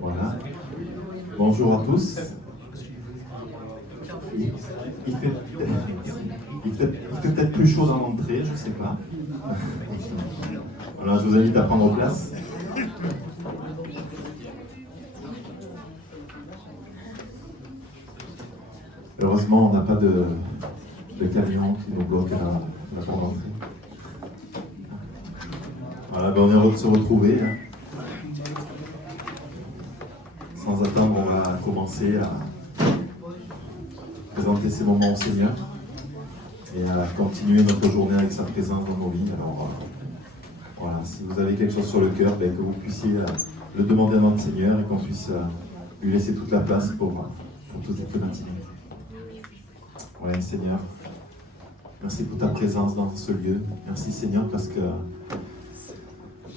Voilà. Bonjour à tous. Il fait peut-être plus chaud dans l'entrée, je ne sais pas. Alors je vous invite à prendre place. Heureusement, on n'a pas de camion qui nous bloque la porte d'entrée. Voilà, ben on est heureux de se retrouver. Hein. Sans attendre, on va commencer à présenter ces moments au Seigneur et à continuer notre journée avec sa présence dans nos vies. Alors voilà, si vous avez quelque chose sur le cœur, ben, que vous puissiez le demander à notre Seigneur et qu'on puisse lui laisser toute la place pour toute cette matinée. Ouais, Seigneur, merci pour ta présence dans ce lieu. Merci Seigneur parce que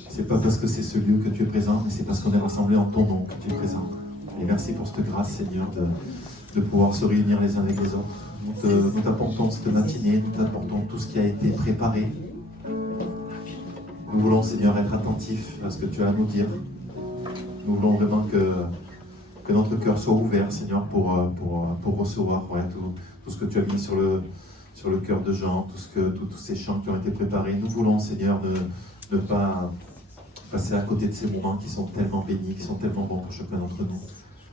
c'est pas parce que c'est ce lieu que tu es présent, mais c'est parce qu'on est rassemblés en ton nom que tu es présent. Et merci pour cette grâce, Seigneur, de pouvoir se réunir les uns avec les autres. Nous t'apportons cette matinée, nous t'apportons tout ce qui a été préparé. Nous voulons, Seigneur, être attentifs à ce que tu as à nous dire. Nous voulons vraiment que notre cœur soit ouvert, Seigneur, pour recevoir tout ce que tu as mis sur le cœur de Jean, tous ces chants qui ont été préparés. Nous voulons, Seigneur, ne pas passer à côté de ces moments qui sont tellement bénis, qui sont tellement bons pour chacun d'entre nous.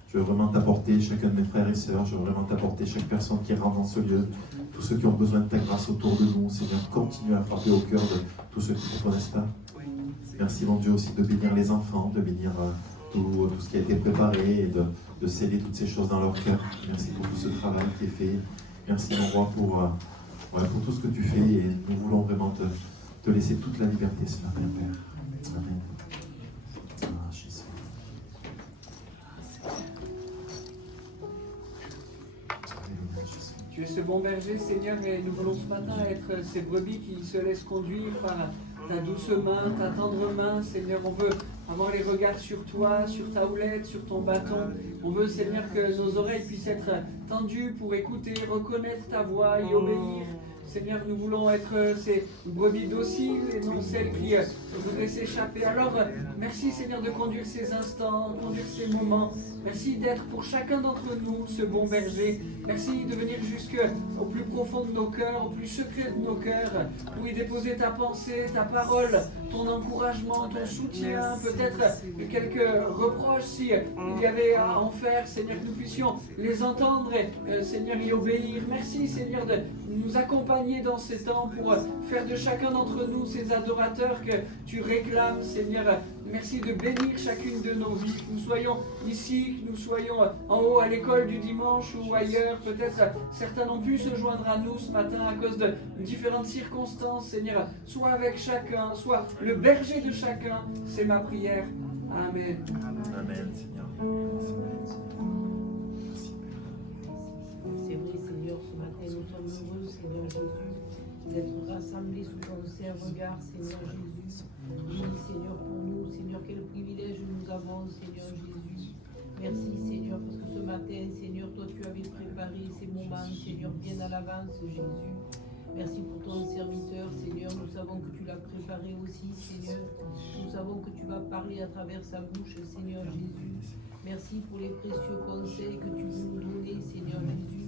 Je veux vraiment t'apporter chacun de mes frères et sœurs, je veux vraiment t'apporter chaque personne qui rentre dans ce lieu, tous ceux qui ont besoin de ta grâce autour de nous. Seigneur, continue à frapper au cœur de tous ceux qui ne te connaissent pas. Merci, mon Dieu, aussi de bénir les enfants, de bénir tout ce qui a été préparé et de sceller toutes ces choses dans leur cœur. Merci pour tout ce travail qui est fait. Merci, mon roi, pour tout ce que tu fais et nous voulons vraiment te laisser toute la liberté ce matin, Père. Amen. Jésus. Tu es ce bon berger, Seigneur, et nous voulons ce matin être ces brebis qui se laissent conduire par ta douce main, ta tendre main, Seigneur. On veut avoir les regards sur toi, sur ta houlette, sur ton bâton. On veut, Seigneur, que nos oreilles puissent être tendues pour écouter, reconnaître ta voix, y obéir. Seigneur, nous voulons être ces brebis dociles et non celles qui voudraient s'échapper. Alors, merci Seigneur de conduire ces instants, conduire ces moments. Merci d'être pour chacun d'entre nous ce bon berger. Merci de venir jusqu'au plus profond de nos cœurs, au plus secret de nos cœurs, pour y déposer ta pensée, ta parole, ton encouragement, ton soutien, peut-être quelques reproches si il y avait à en faire. Seigneur, que nous puissions les entendre et Seigneur y obéir. Merci Seigneur de nous accompagner dans ces temps pour faire de chacun d'entre nous ces adorateurs que tu réclames, Seigneur. Merci de bénir chacune de nos vies, que nous soyons ici, que nous soyons en haut à l'école du dimanche ou ailleurs. Peut-être certains n'ont pu se joindre à nous ce matin à cause de différentes circonstances, Seigneur. Sois avec chacun, sois le berger de chacun. C'est ma prière. Amen. Amen, Seigneur. C'est vrai, Seigneur, ce matin, nous sommes heureux, Seigneur Jésus, d'être rassemblés sous ton saint regard, Seigneur Jésus. Oui, Seigneur, pour nous, Seigneur, quel privilège nous avons, Seigneur Jésus. Merci, Seigneur, parce que ce matin, Seigneur, toi, tu avais préparé ces moments, Seigneur, bien à l'avance, Jésus. Merci pour ton serviteur, Seigneur. Nous savons que tu l'as préparé aussi, Seigneur. Nous savons que tu vas parler à travers sa bouche, Seigneur Jésus. Merci pour les précieux conseils que tu veux nous donner, Seigneur Jésus.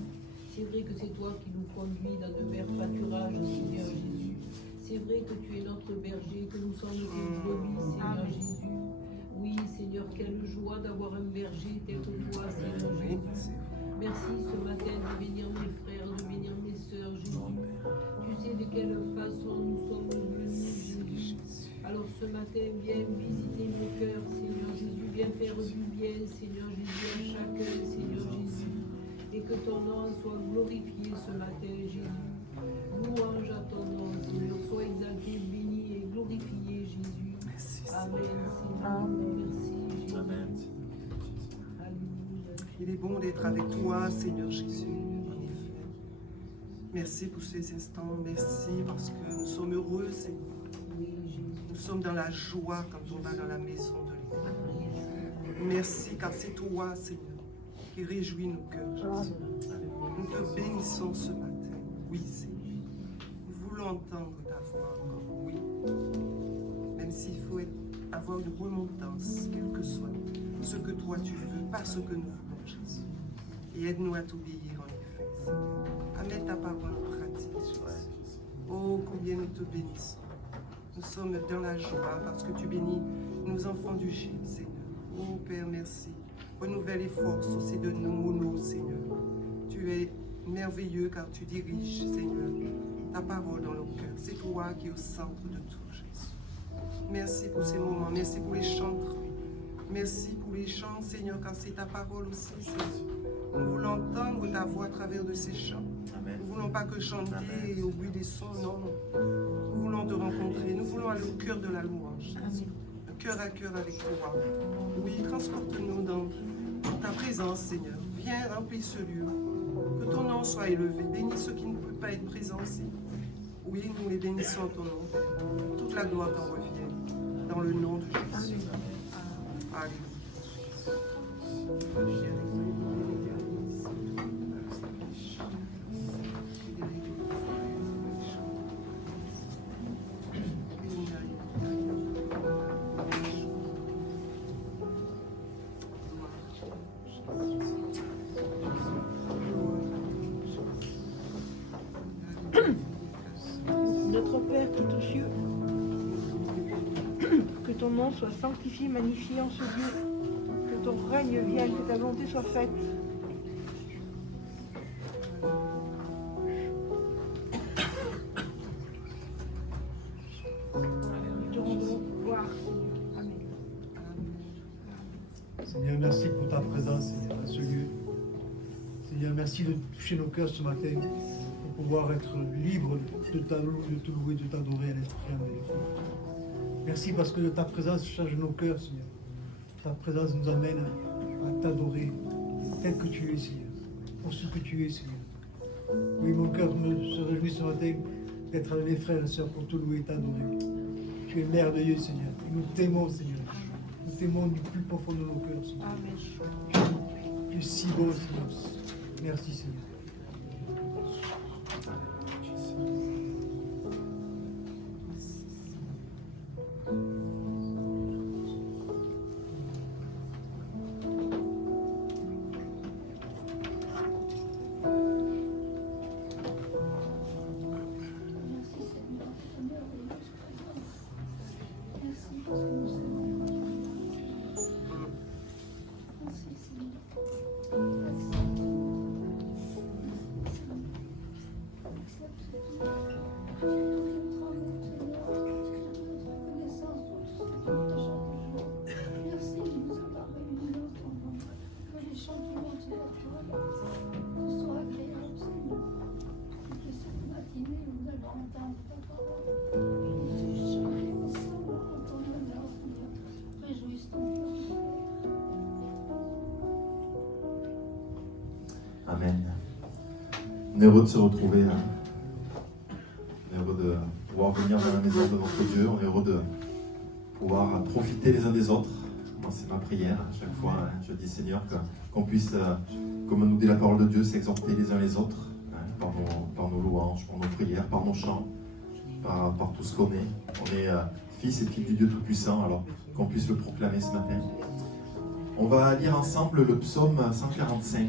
C'est vrai que c'est toi qui nous conduis dans de verts pâturages, Seigneur Jésus. C'est vrai que tu es notre berger, que nous sommes tes brebis, Seigneur Jésus. Oui, Seigneur, quelle joie d'avoir un berger tel que toi, Seigneur Jésus. Merci ce matin de bénir mes frères, de bénir mes sœurs, Jésus. Tu sais de quelle façon nous sommes venus, Jésus. Alors ce matin, viens visiter nos cœurs, Seigneur Jésus. Viens faire du bien, Seigneur Jésus, à chacun, Seigneur Jésus. Et que ton nom soit glorifié ce matin, Jésus. Louange à ton nom, Seigneur. Sois exalté, béni et glorifié, Jésus. Merci, Amen, Seigneur. Merci, Jésus. Amen. Alléluia. Il est bon d'être avec toi, Seigneur Jésus, en effet. Merci pour ces instants, merci parce que nous sommes heureux, Seigneur. Oui, Jésus. Nous sommes dans la joie quand on va dans la maison de l'Éternel. Merci car c'est toi, Seigneur, qui réjouis nos cœurs, Jésus. Nous te bénissons ce matin. Oui, Seigneur. voulons entendre ta voix encore, oui. Même s'il faut avoir une remontance, quel que soit ce que toi tu veux, pas ce que nous voulons, Jésus. Et aide-nous à t'obéir en effet, Seigneur. À mettre ta parole en pratique, Jésus. Oh, combien nous te bénissons. Nous sommes dans la joie parce que tu bénis nos enfants du Gilles, Seigneur. Oh Père, merci. Renouvelle les forces aussi de nous, Seigneur. Tu es merveilleux car tu diriges, Seigneur, ta parole dans nos cœurs. C'est toi qui es au centre de tout, Jésus. Merci pour ces moments. Merci pour les chants. Merci pour les chants, Seigneur, car c'est ta parole aussi, Seigneur. Nous voulons entendre ta voix à travers de ces chants. Amen. Nous ne voulons pas que chanter au bruit des sons, non. Nous voulons te rencontrer. Nous voulons aller au cœur de la louange. Cœur à cœur avec toi. Oui, transporte-nous dans ta présence, Seigneur. Viens remplir ce lieu. Que ton nom soit élevé. Bénis ceux qui ne peuvent pas être présents ici. Oui, nous les bénissons en ton nom. Toute la gloire t'en revient. Dans le nom de Jésus. Alléluia. Notre Père qui est aux cieux, que ton nom soit sanctifié, magnifié en ce lieu, que ton règne vienne, que ta volonté soit faite. Nous te rendons gloire. Amen. Seigneur, merci pour ta présence, Seigneur, à ce lieu. Seigneur, merci de toucher nos cœurs ce matin pour pouvoir être libre de te louer, de t'adorer à l'esprit et en vérité. Merci parce que ta présence change nos cœurs, Seigneur. Ta présence nous amène à t'adorer tel que tu es, Seigneur, pour ce que tu es, Seigneur. Oui, mon cœur se réjouit ce matin d'être avec mes frères et sœurs pour te louer et t'adorer. Tu es merveilleux, Seigneur. Nous t'aimons, Seigneur. Nous t'aimons du plus profond de nos cœurs, Seigneur. Amen. Tu es si beau, Seigneur. Merci, Seigneur. Amen. On est heureux de se retrouver. On est heureux de pouvoir venir dans la maison de notre Dieu. On est heureux de pouvoir profiter les uns des autres. Moi, c'est ma prière. À chaque fois, je dis Seigneur, qu'on puisse, comme nous dit la parole de Dieu, s'exhorter les uns les autres, par nos louanges, par nos prières, par nos chants, par tout ce qu'on est. On est fils et filles du Dieu Tout-Puissant, alors qu'on puisse le proclamer ce matin. On va lire ensemble le psaume 145.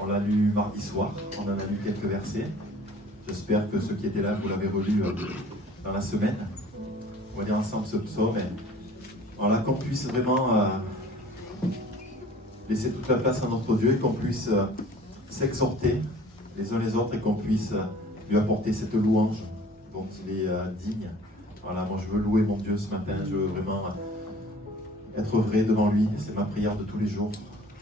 On l'a lu mardi soir, on en a lu quelques versets. J'espère que ceux qui étaient là, vous l'avez relu dans la semaine. On va lire ensemble ce psaume et voilà, qu'on puisse vraiment laisser toute la place à notre Dieu et qu'on puisse s'exhorter les uns les autres et qu'on puisse lui apporter cette louange dont il est digne. Voilà, moi je veux louer mon Dieu ce matin, je veux vraiment être vrai devant lui, c'est ma prière de tous les jours.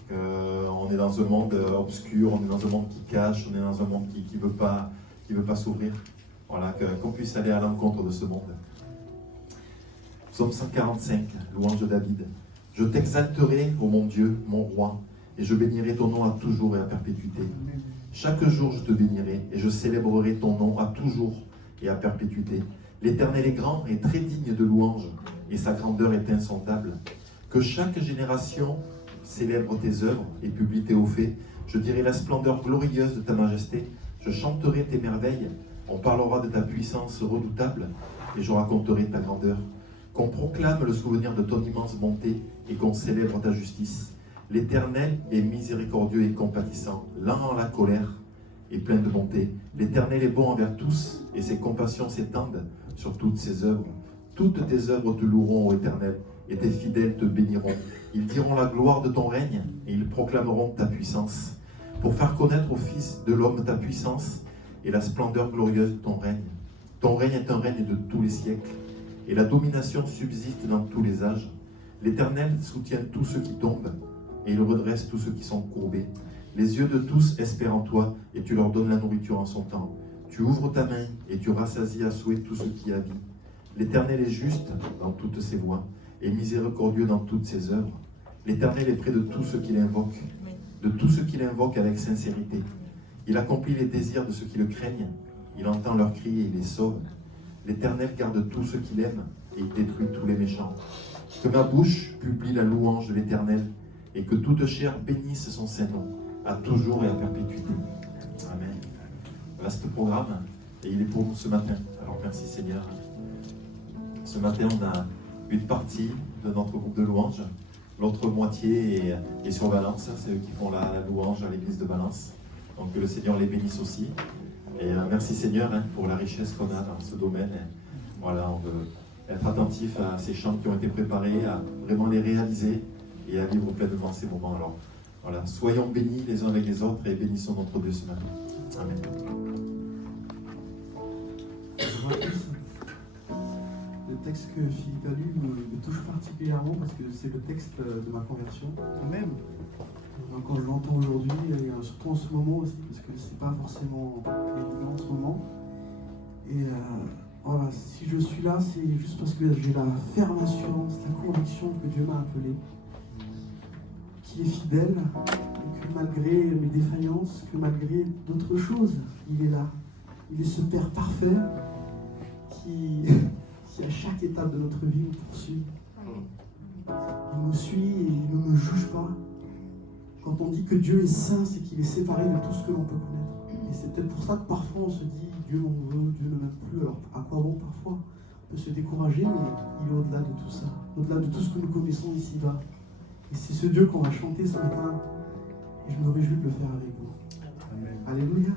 On est dans un monde obscur, on est dans un monde qui cache, on est dans un monde qui veut pas s'ouvrir. Voilà, qu'on puisse aller à l'encontre de ce monde. Psaume 145, louange de David. Je t'exalterai, ô mon Dieu, mon roi, et je bénirai ton nom à toujours et à perpétuité. Chaque jour je te bénirai, et je célébrerai ton nom à toujours et à perpétuité. L'Éternel est grand et très digne de louange, et sa grandeur est insondable. Que chaque génération célèbre tes œuvres et publie tes hauts faits. Je dirai la splendeur glorieuse de ta majesté. Je chanterai tes merveilles. On parlera de ta puissance redoutable et je raconterai ta grandeur. Qu'on proclame le souvenir de ton immense bonté et qu'on célèbre ta justice. L'Éternel est miséricordieux et compatissant, lent à la colère et plein de bonté. L'Éternel est bon envers tous et ses compassions s'étendent sur toutes ses œuvres. Toutes tes œuvres te loueront, ô Éternel, et tes fidèles te béniront. Ils diront la gloire de ton règne et ils proclameront ta puissance. Pour faire connaître au Fils de l'homme ta puissance et la splendeur glorieuse de ton règne. Ton règne est un règne de tous les siècles, et la domination subsiste dans tous les âges. L'Éternel soutient tous ceux qui tombent, et il redresse tous ceux qui sont courbés. Les yeux de tous espèrent en toi, et tu leur donnes la nourriture en son temps. Tu ouvres ta main, et tu rassasies à souhait tous ceux qui habitent. L'Éternel est juste dans toutes ses voies, et miséricordieux dans toutes ses œuvres. L'Éternel est près de tous ceux qui l'invoquent, de tous ceux qui l'invoquent avec sincérité. Il accomplit les désirs de ceux qui le craignent. Il entend leurs cris et il les sauve. L'Éternel garde tous ceux qui l'aiment et il détruit tous les méchants. Que ma bouche publie la louange de l'Éternel et que toute chair bénisse son Saint-Nom, à toujours et à perpétuité. Amen. Voilà ce programme et il est pour nous ce matin. Alors merci Seigneur. Ce matin, on a une partie de notre groupe de louanges. L'autre moitié est sur Valence. C'est eux qui font la louange à l'église de Valence. Donc que le Seigneur les bénisse aussi. Et merci Seigneur pour la richesse qu'on a dans ce domaine. Et voilà, on veut être attentif à ces chants qui ont été préparés, à vraiment les réaliser et à vivre pleinement ces moments. Alors voilà, soyons bénis les uns avec les autres et bénissons notre Dieu ce matin. Amen. Bonjour à tous. Le texte que Philippe a lu me touche particulièrement parce que c'est le texte de ma conversion. Amen. Donc, quand je l'entends aujourd'hui, surtout en ce moment aussi, parce que c'est pas forcément évident en ce moment. Et voilà, si je suis là, c'est juste parce que j'ai la ferme assurance, la conviction que Dieu m'a appelé, qu'il est fidèle, et que malgré mes défaillances, que malgré d'autres choses, il est là. Il est ce Père parfait qui à chaque étape de notre vie nous poursuit. Il nous suit et il ne nous juge pas. Quand on dit que Dieu est saint, c'est qu'il est séparé de tout ce que l'on peut connaître. Et c'est peut-être pour ça que parfois on se dit Dieu m'en veut, Dieu ne m'aime plus. Alors à quoi bon parfois? On peut se décourager, mais il est au-delà de tout ça, au-delà de tout ce que nous connaissons ici-bas. Et c'est ce Dieu qu'on va chanter ce matin. Et je me réjouis de le faire avec vous. Amen. Alléluia.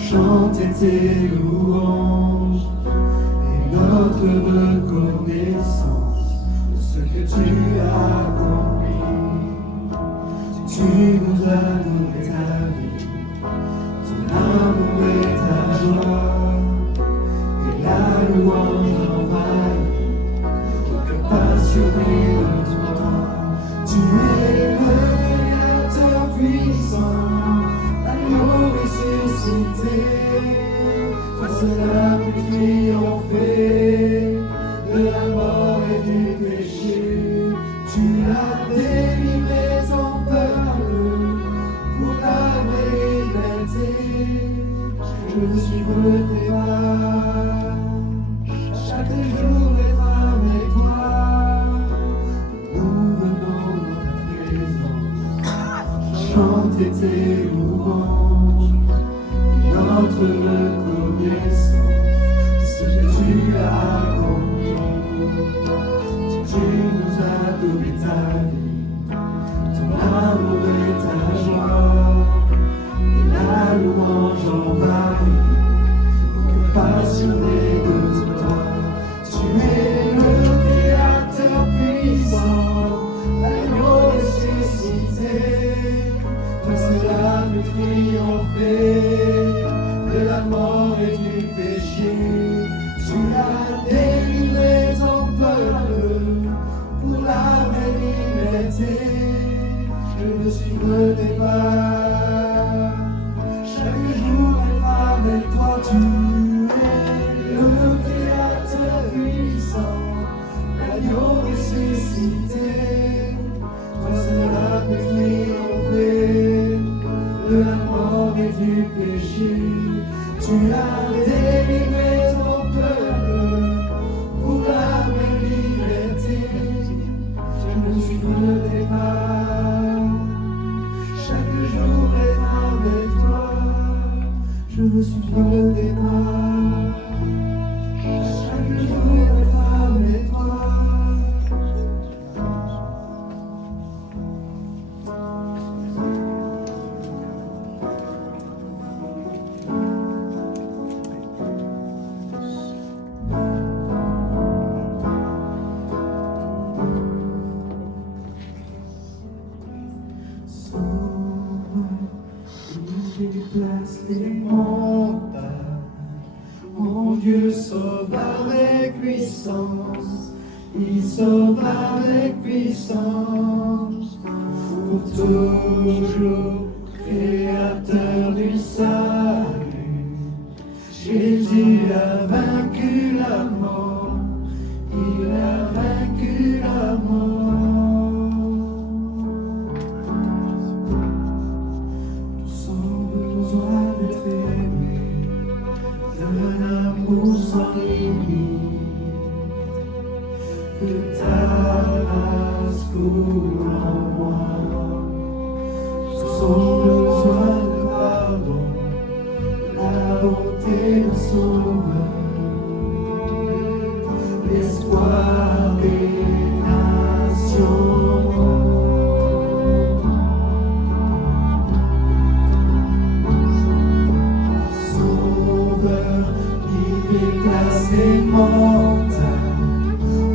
Chanter tes louanges et notre reconnaissance de ce que tu as accompli. Tu nous as donné ta vie, ton amour et ta joie, et la louange envahit, que passionné de toi. Tu es le Créateur puissant, l'agneau ressuscité, toi seul as pu triompher de la mort et du péché. Tu as délivré ton peuple pour la vraie liberté. Je suivrai tes pas, chaque jour être avec toi. Nous venons dans ta présence, chanter tes louanges, notre reconnaissance, ce que tu as accompli. Tu nous as donné ta vie, ton amour et ta joie, et la louange envahit, que passionné de toi. Tu es le Créateur puissant, l'agneau ressuscité, toi seul as pu triompher de la mort et du péché. Tu as délivré ton peuple pour la vraie liberté. Je veux suivre tes pas, chaque jour être avec toi. Tu es le Créateur puissant, l'agneau ressuscité, toi seul as pu triompher de la mort et du péché. Tu as délivré ton peuple pour la vraie liberté. Je ne suis de tes pas, chaque jour être avec toi. Je veux suivre de tes pas, chaque jour être avec toi. Il déplace les montagnes, mon Dieu sauve avec puissance, il sauve avec puissance, pour toujours, créateur du salut. Jésus a vaincu la mort, il a vaincu la mort. D'être aimé d'un amour sans limite, que ta race coule en moi, son besoin de pardon, la bonté de sauveur, l'espoir des nations. Déplace les montagnes,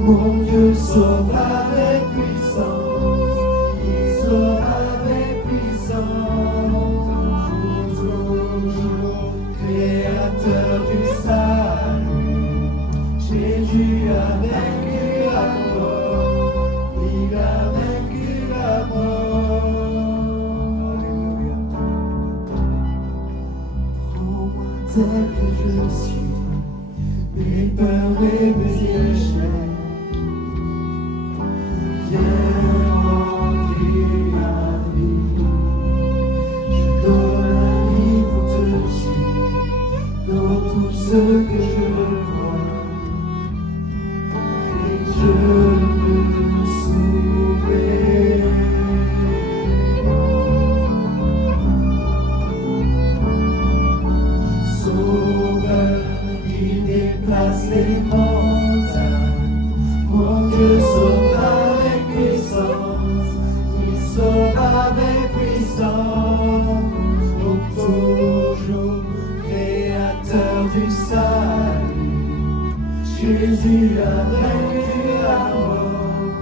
mon Dieu sauve avec puissance, il sauve avec puissance, pour toujours, créateur du salut. Jésus a vaincu la mort, il a vaincu la mort. Alléluia. Prends-moi tel que je suis, mes peurs et mes échecs, viens remplir ma vie. Je donne la vie pour te suivre dans tout ce que je crois, et je veux sauver. Sauveur, il déplace les montagnes, mon Dieu sauve avec puissance, il sauve avec puissance, pour toujours, créateur du salut. Jésus a vaincu la mort,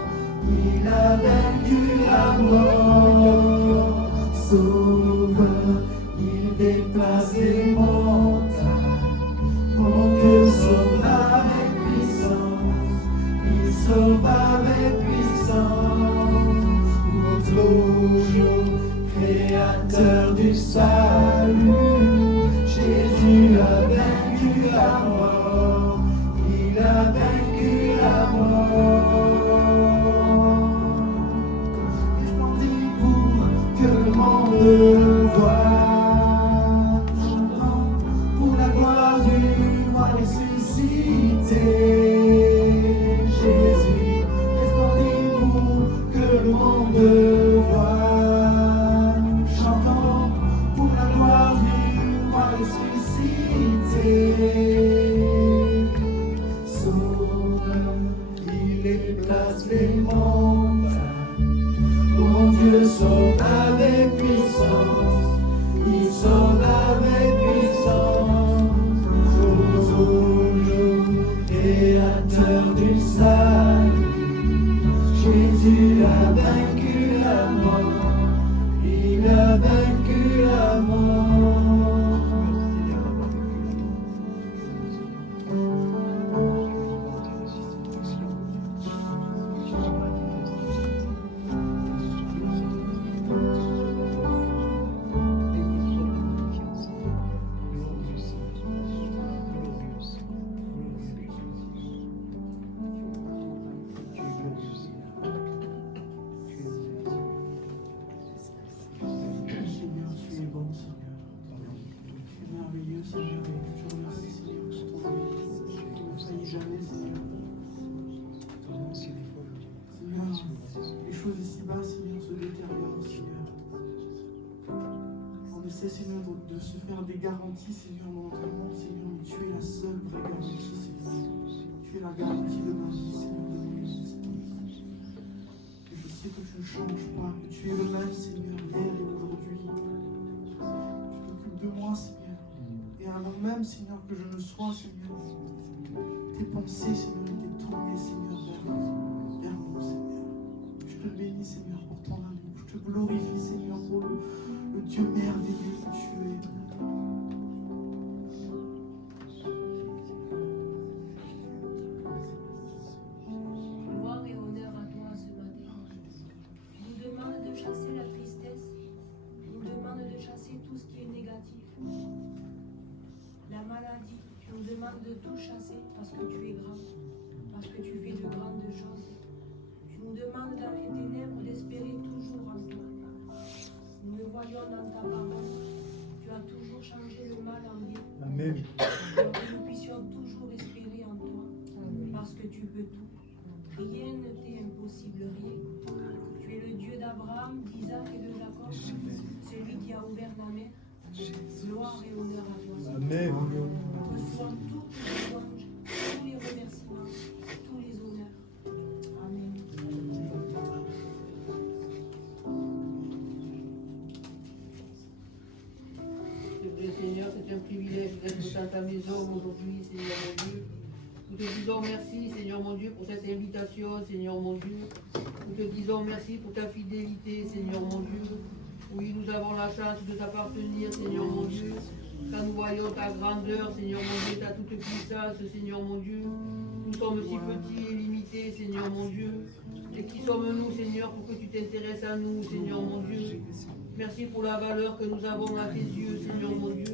il a vaincu la mort. Sauveur, il déplace les montagnes, mon Dieu sauve avec puissance, il sauve avec puissance, pour toujours, créateur du salut. Jésus a vaincu la mort, il a vaincu la mort. Et je t'en dis pour essaie, Seigneur, de se faire des garanties, Seigneur, dans notre monde, Seigneur, mais tu es la seule vraie garantie, Seigneur. Tu es la garantie de ma vie, Seigneur, de mon existence. Et je sais que tu ne changes pas, que tu es le même, Seigneur, hier et aujourd'hui. Tu t'occupes de moi, Seigneur. Et avant même, Seigneur, que je ne sois, Seigneur, tes pensées, Seigneur, étaient tournées, Seigneur, vers nous, Seigneur. Je te bénis, Seigneur, pour ton amour. Je te glorifie, Seigneur, pour le Dieu merveilleux que tu es. Gloire et honneur à toi ce matin. Tu nous demandes de chasser la tristesse. Tu nous demandes de chasser tout ce qui est négatif. La maladie, tu nous demandes de tout chasser parce que tu es grand, parce que tu fais de grandes choses. Tu nous demandes dans les ténèbres d'espérer toujours en toi. Nous le voyons dans ta parole. Tu as toujours changé le mal en bien. Amen. Alors que nous puissions toujours espérer en toi, parce que tu peux tout. Rien ne t'est impossible, rien. Tu es le Dieu d'Abraham, d'Isaac et de Jacob, celui qui a ouvert la mer. Gloire et honneur à toi. Amen. Reçois toutes les louanges, tous les remerciements, tous les honneurs. Amen. Seigneur, c'est un privilège d'être dans ta maison aujourd'hui, Seigneur mon Dieu. Nous te disons merci, Seigneur mon Dieu, pour cette invitation, Seigneur mon Dieu. Nous te disons merci pour ta fidélité, Seigneur mon Dieu. Oui, nous avons la chance de t'appartenir, Seigneur mon Dieu. Quand nous voyons ta grandeur, Seigneur mon Dieu, ta toute puissance, Seigneur mon Dieu. Nous sommes si petits et limités, Seigneur mon Dieu. Et qui sommes-nous, Seigneur, pour que tu t'intéresses à nous, Seigneur mon Dieu. Merci pour la valeur que nous avons à tes yeux, Seigneur mon Dieu.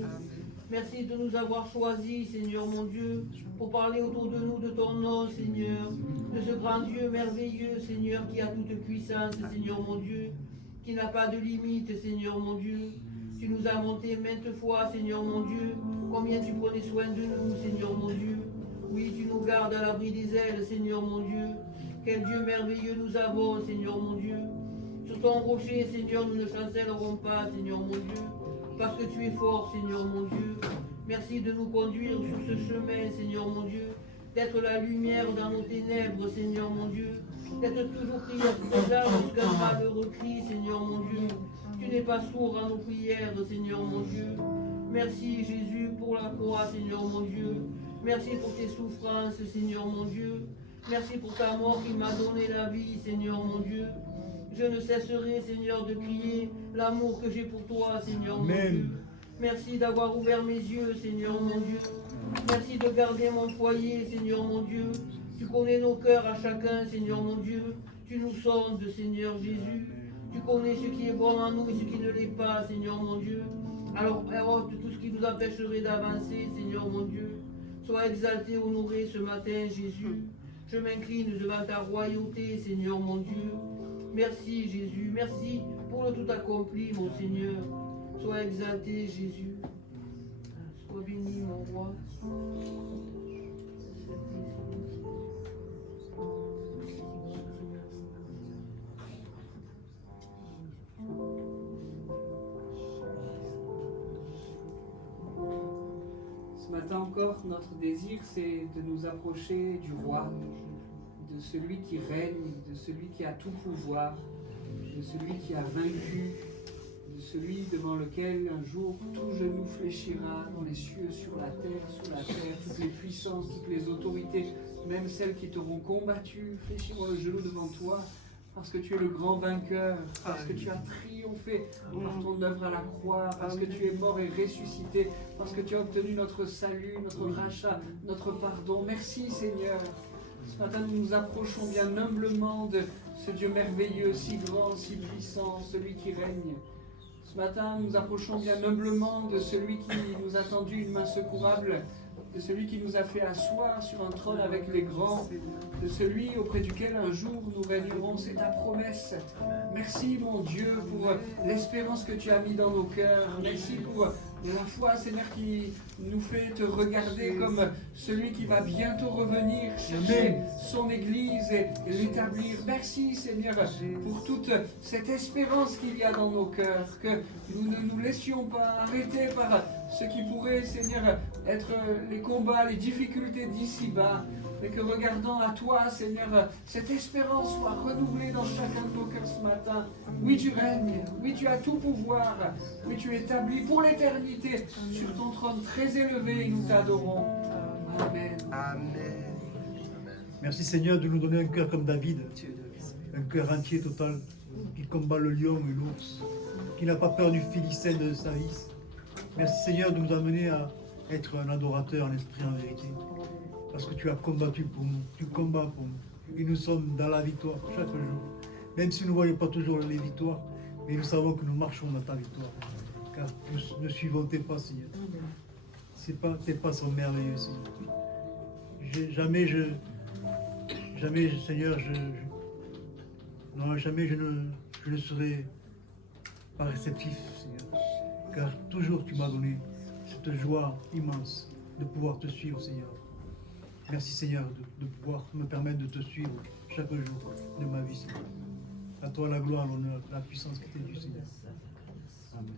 Merci de nous avoir choisis, Seigneur mon Dieu, pour parler autour de nous de ton nom, Seigneur, de ce grand Dieu merveilleux, Seigneur, qui a toute puissance, Seigneur mon Dieu, qui n'a pas de limite, Seigneur mon Dieu. Tu nous as monté maintes fois, Seigneur mon Dieu, combien tu prenais soin de nous, Seigneur mon Dieu. Oui, tu nous gardes à l'abri des ailes, Seigneur mon Dieu. Quel Dieu merveilleux nous avons, Seigneur mon Dieu. Sur ton rocher, Seigneur, nous ne chancellerons pas, Seigneur mon Dieu, parce que tu es fort, Seigneur mon Dieu. Merci de nous conduire sur ce chemin, Seigneur mon Dieu, d'être la lumière dans nos ténèbres, Seigneur mon Dieu, d'être toujours prière présent lorsqu'un malheureux crie, Seigneur mon Dieu. Tu n'es pas sourd à nos prières, Seigneur mon Dieu. Merci Jésus pour la croix, Seigneur mon Dieu. Merci pour tes souffrances, Seigneur mon Dieu. Merci pour ta mort qui m'a donné la vie, Seigneur mon Dieu. Je ne cesserai, Seigneur, de crier l'amour que j'ai pour toi, Seigneur mon Dieu. Merci d'avoir ouvert mes yeux, Seigneur mon Dieu. Merci de garder mon foyer, Seigneur mon Dieu. Tu connais nos cœurs à chacun, Seigneur mon Dieu. Tu nous sondes, Seigneur Jésus. Tu connais ce qui est bon en nous et ce qui ne l'est pas, Seigneur mon Dieu. Alors, ôte tout ce qui nous empêcherait d'avancer, Seigneur mon Dieu. Sois exalté, honoré ce matin, Jésus. Je m'incline devant ta royauté, Seigneur mon Dieu. Merci, Jésus. Merci pour le tout accompli, mon Seigneur. Sois exalté, Jésus. Sois béni, mon roi. Ce matin encore, notre désir, c'est de nous approcher du roi, de celui qui règne, de celui qui a tout pouvoir, de celui qui a vaincu, de celui devant lequel un jour tout genou fléchira dans les cieux, sur la terre, toutes les puissances, toutes les autorités, même celles qui t'auront combattu, fléchiront le genou devant toi, parce que tu es le grand vainqueur, parce que tu as triomphé par ton œuvre à la croix, parce que tu es mort et ressuscité, parce que tu as obtenu notre salut, notre rachat, notre pardon. Merci Seigneur. Ce matin, nous nous approchons bien humblement de ce Dieu merveilleux, si grand, si puissant, celui qui règne. Ce matin, nous nous approchons bien humblement de celui qui nous a tendu une main secourable, de celui qui nous a fait asseoir sur un trône avec les grands, de celui auprès duquel un jour nous régnerons. C'est ta promesse. Merci mon Dieu pour l'espérance que tu as mis dans nos cœurs. Merci pour Il y a la foi, Seigneur, qui nous fait te regarder comme celui qui va bientôt revenir chercher son Église et l'établir. Merci, Seigneur, pour toute cette espérance qu'il y a dans nos cœurs, que nous ne nous laissions pas arrêter par ce qui pourrait, Seigneur, être les combats, les difficultés d'ici-bas, mais que regardant à toi, Seigneur, cette espérance soit renouvelée dans chacun de nos cœurs ce matin. Oui, tu règnes, oui, tu as tout pouvoir, oui, tu es établi pour l'éternité sur ton trône très élevé et nous t'adorons. Amen. Amen. Merci Seigneur de nous donner un cœur comme David, un cœur entier, total, qui combat le lion et l'ours, qui n'a pas peur du Philistin de sa vie. Merci Seigneur de nous amener à être un adorateur en esprit et en vérité, parce que tu as combattu pour nous, tu combats pour nous, et nous sommes dans la victoire chaque jour. Même si nous ne voyons pas toujours les victoires, mais nous savons que nous marchons dans ta victoire, car nous suivons tes pas, Seigneur. Tes pas sont merveilleux, Seigneur. Jamais, Seigneur, jamais je ne serai pas réceptif, Seigneur, car toujours tu m'as donné cette joie immense de pouvoir te suivre, Seigneur. Merci, Seigneur, de pouvoir me permettre de te suivre chaque jour de ma vie, Seigneur. À toi la gloire, l'honneur, la puissance qui t'est due, Seigneur. Amen.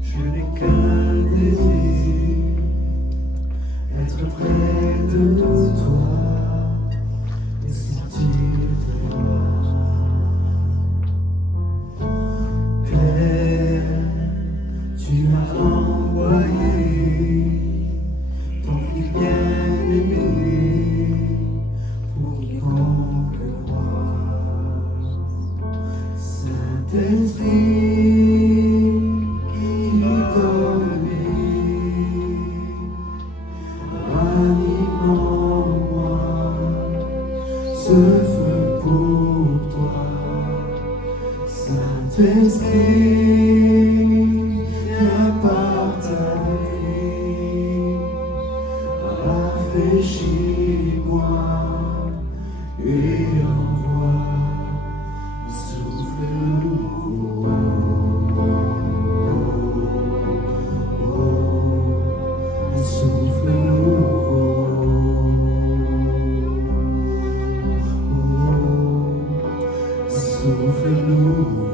Je n'ai qu'un désir, être près de toi et sentir tes lois. Père, tu m'as envoyé ton Fils bien-aimé pour quiconque croit. Saint-Esprit, ce feu pour toi, Saint-Esprit, viens par ta vie, rafraîchis-moi et envoie un souffle nouveau. Un souffle nouveau. Souffle nouveau,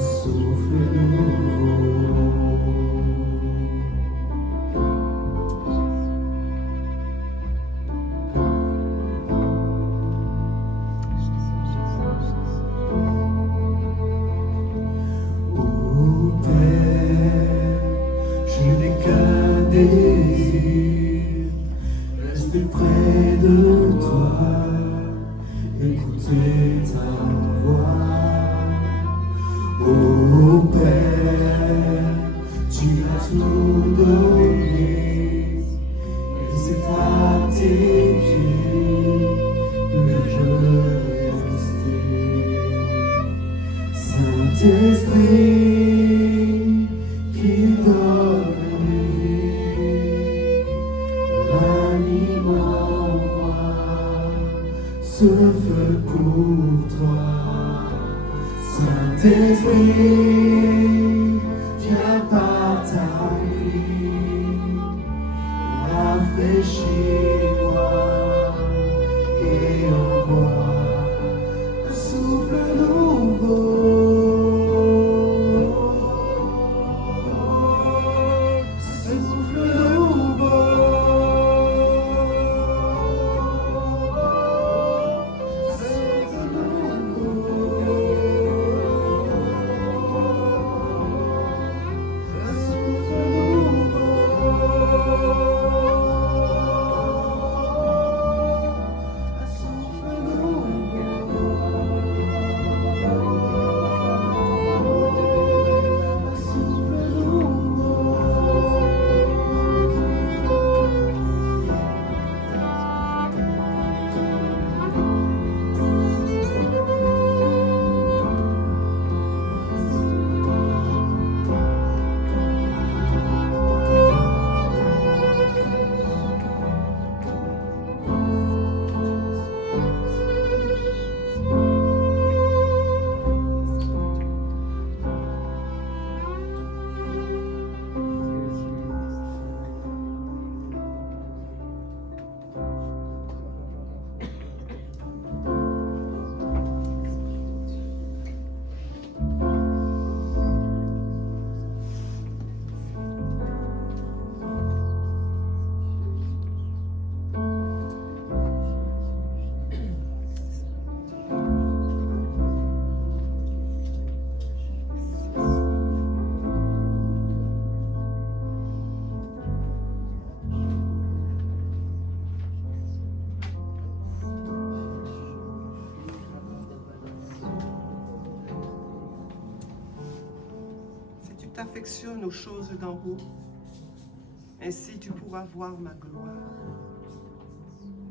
souffle nouveau. Ô Père, je n'ai qu'un désir, rester près de toi, écouter ta voix. Ô Père, tu m'as tout donné, et c'est à tes pieds que je veux rester. Saint-Esprit, qui donne vie, ranime en moi ce feu pour toi. Saint-Esprit, viens par ta vie, rafraîchis-moi et envoie un souffle nouveau. t'affectionnes aux choses d'en haut, ainsi tu pourras voir ma gloire.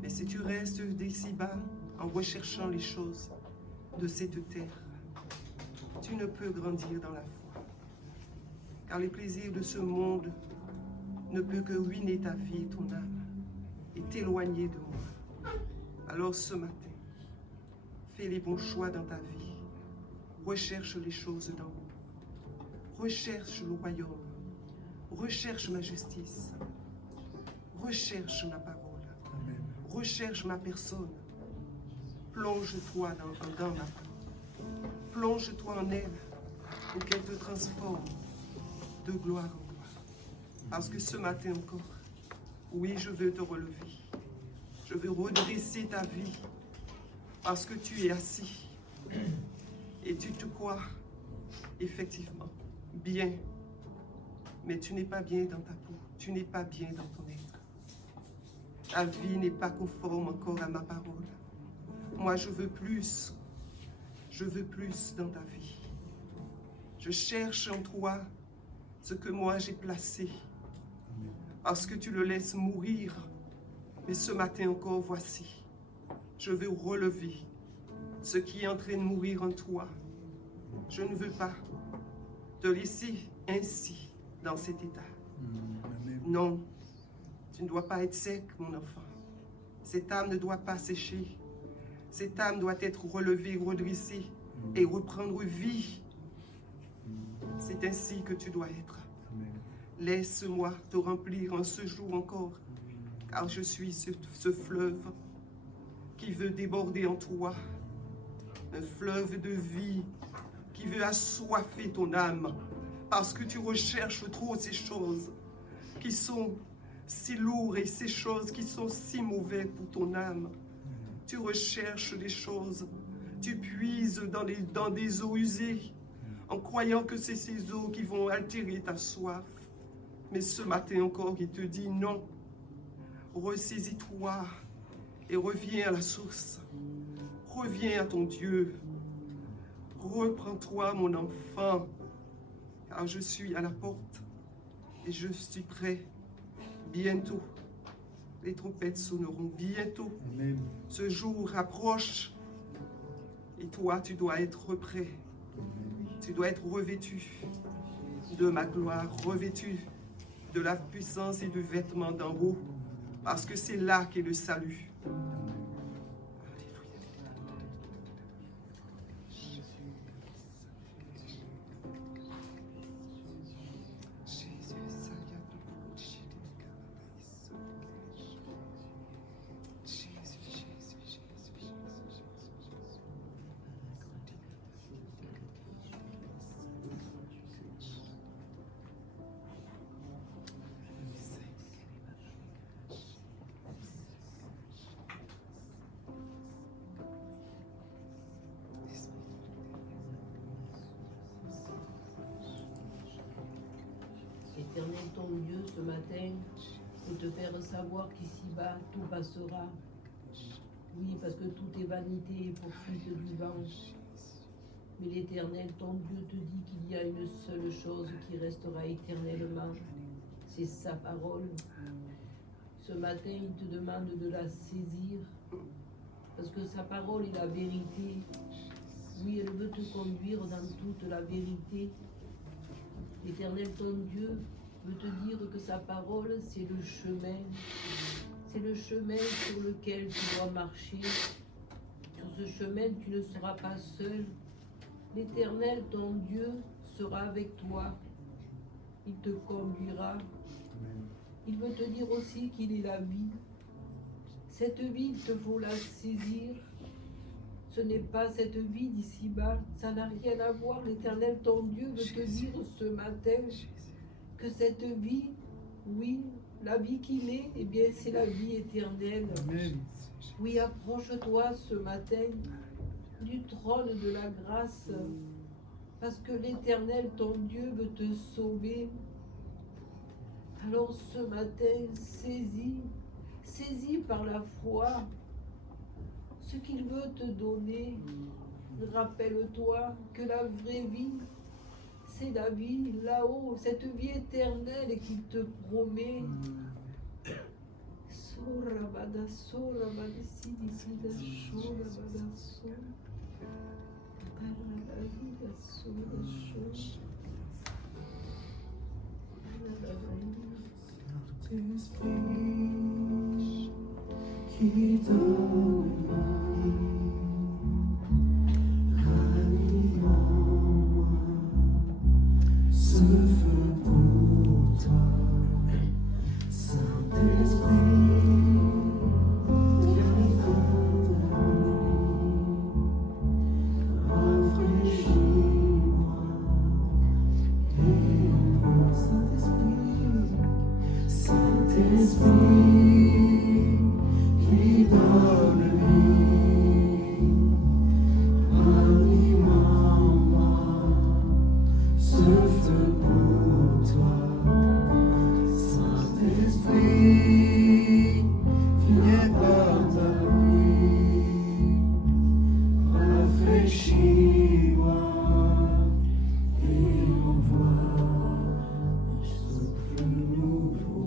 Mais si tu restes d'ici-bas en recherchant les choses de cette terre, tu ne peux grandir dans la foi. Car les plaisirs de ce monde ne peuvent que ruiner ta vie et ton âme et t'éloigner de moi. Alors ce matin, fais les bons choix dans ta vie. Recherche les choses d'en haut. Recherche le royaume. Recherche ma justice. Recherche ma parole. Recherche ma personne. Plonge-toi dans ma parole. Plonge-toi en elle pour qu'elle te transforme de gloire en gloire. Parce que ce matin encore, oui, je veux te relever. Je veux redresser ta vie parce que tu es assis et tu te crois effectivement bien, mais tu n'es pas bien dans ta peau, tu n'es pas bien dans ton être. Ta vie n'est pas conforme encore à ma parole. Moi, je veux plus dans ta vie. Je cherche en toi ce que moi j'ai placé, parce que tu le laisses mourir. Mais ce matin encore, voici, je veux relever ce qui est en train de mourir en toi. Je ne veux pas te laisser ainsi dans cet état. Non, tu ne dois pas être sec, mon enfant. Cette âme ne doit pas sécher. Cette âme doit être relevée, redressée et reprendre vie. C'est ainsi que tu dois être. Laisse-moi te remplir en ce jour encore, car je suis ce fleuve qui veut déborder en toi. Un fleuve de vie qui veut assoiffer ton âme, parce que tu recherches trop ces choses qui sont si lourdes et ces choses qui sont si mauvaises pour ton âme. Tu recherches des choses, tu puises dans des eaux usées, en croyant que c'est ces eaux qui vont altérer ta soif. Mais ce matin encore, il te dit non. Ressaisis-toi et reviens à la source. Reviens à ton Dieu. Reprends-toi, mon enfant, car je suis à la porte et je suis prêt. Bientôt, les trompettes sonneront. Bientôt, Amen. ce jour approche et toi, tu dois être prêt. Tu dois être revêtu de ma gloire, revêtu de la puissance et du vêtement d'en haut, parce que c'est là qu'est le salut. Éternel ton Dieu, ce matin, pour te faire savoir qu'ici-bas, tout passera. Oui, parce que tout est vanité et poursuite du vent. Mais l'Éternel, ton Dieu, te dit qu'il y a une seule chose qui restera éternellement. C'est sa parole. Ce matin, il te demande de la saisir, parce que sa parole est la vérité. Oui, elle veut te conduire dans toute la vérité. L'Éternel, ton Dieu, veut te dire que sa parole, c'est le chemin. C'est le chemin sur lequel tu dois marcher. Sur ce chemin, tu ne seras pas seul. L'Éternel, ton Dieu, sera avec toi. Il te conduira. Il veut te dire aussi qu'il est la vie. Cette vie, il te faut la saisir. Ce n'est pas cette vie d'ici-bas. Ça n'a rien à voir. L'Éternel, ton Dieu, veut te dire ce matin que cette vie, oui, la vie qu'il est, eh bien, c'est la vie éternelle. Amen. Oui, approche-toi ce matin du trône de la grâce, parce que l'Éternel, ton Dieu, veut te sauver. Alors ce matin, saisis par la foi ce qu'il veut te donner. Rappelle-toi que la vraie vie, c'est la vie là-haut, cette vie éternelle qu'il te promet. Sorabada, sorabada, sidikida, sorabada, sor. Parabada, soda, sor. Saint-Esprit qui donne la vie, ranime en moi ce feu pour toi. Saint-Esprit, viens dans rafraîchis-moi et envoie Saint-Esprit, Saint-Esprit qui donne vie, ranime en moi ce feu pour toi. Saint-Esprit, viens par ta nuit, rafraîchis-moi et envoie un souffle nouveau.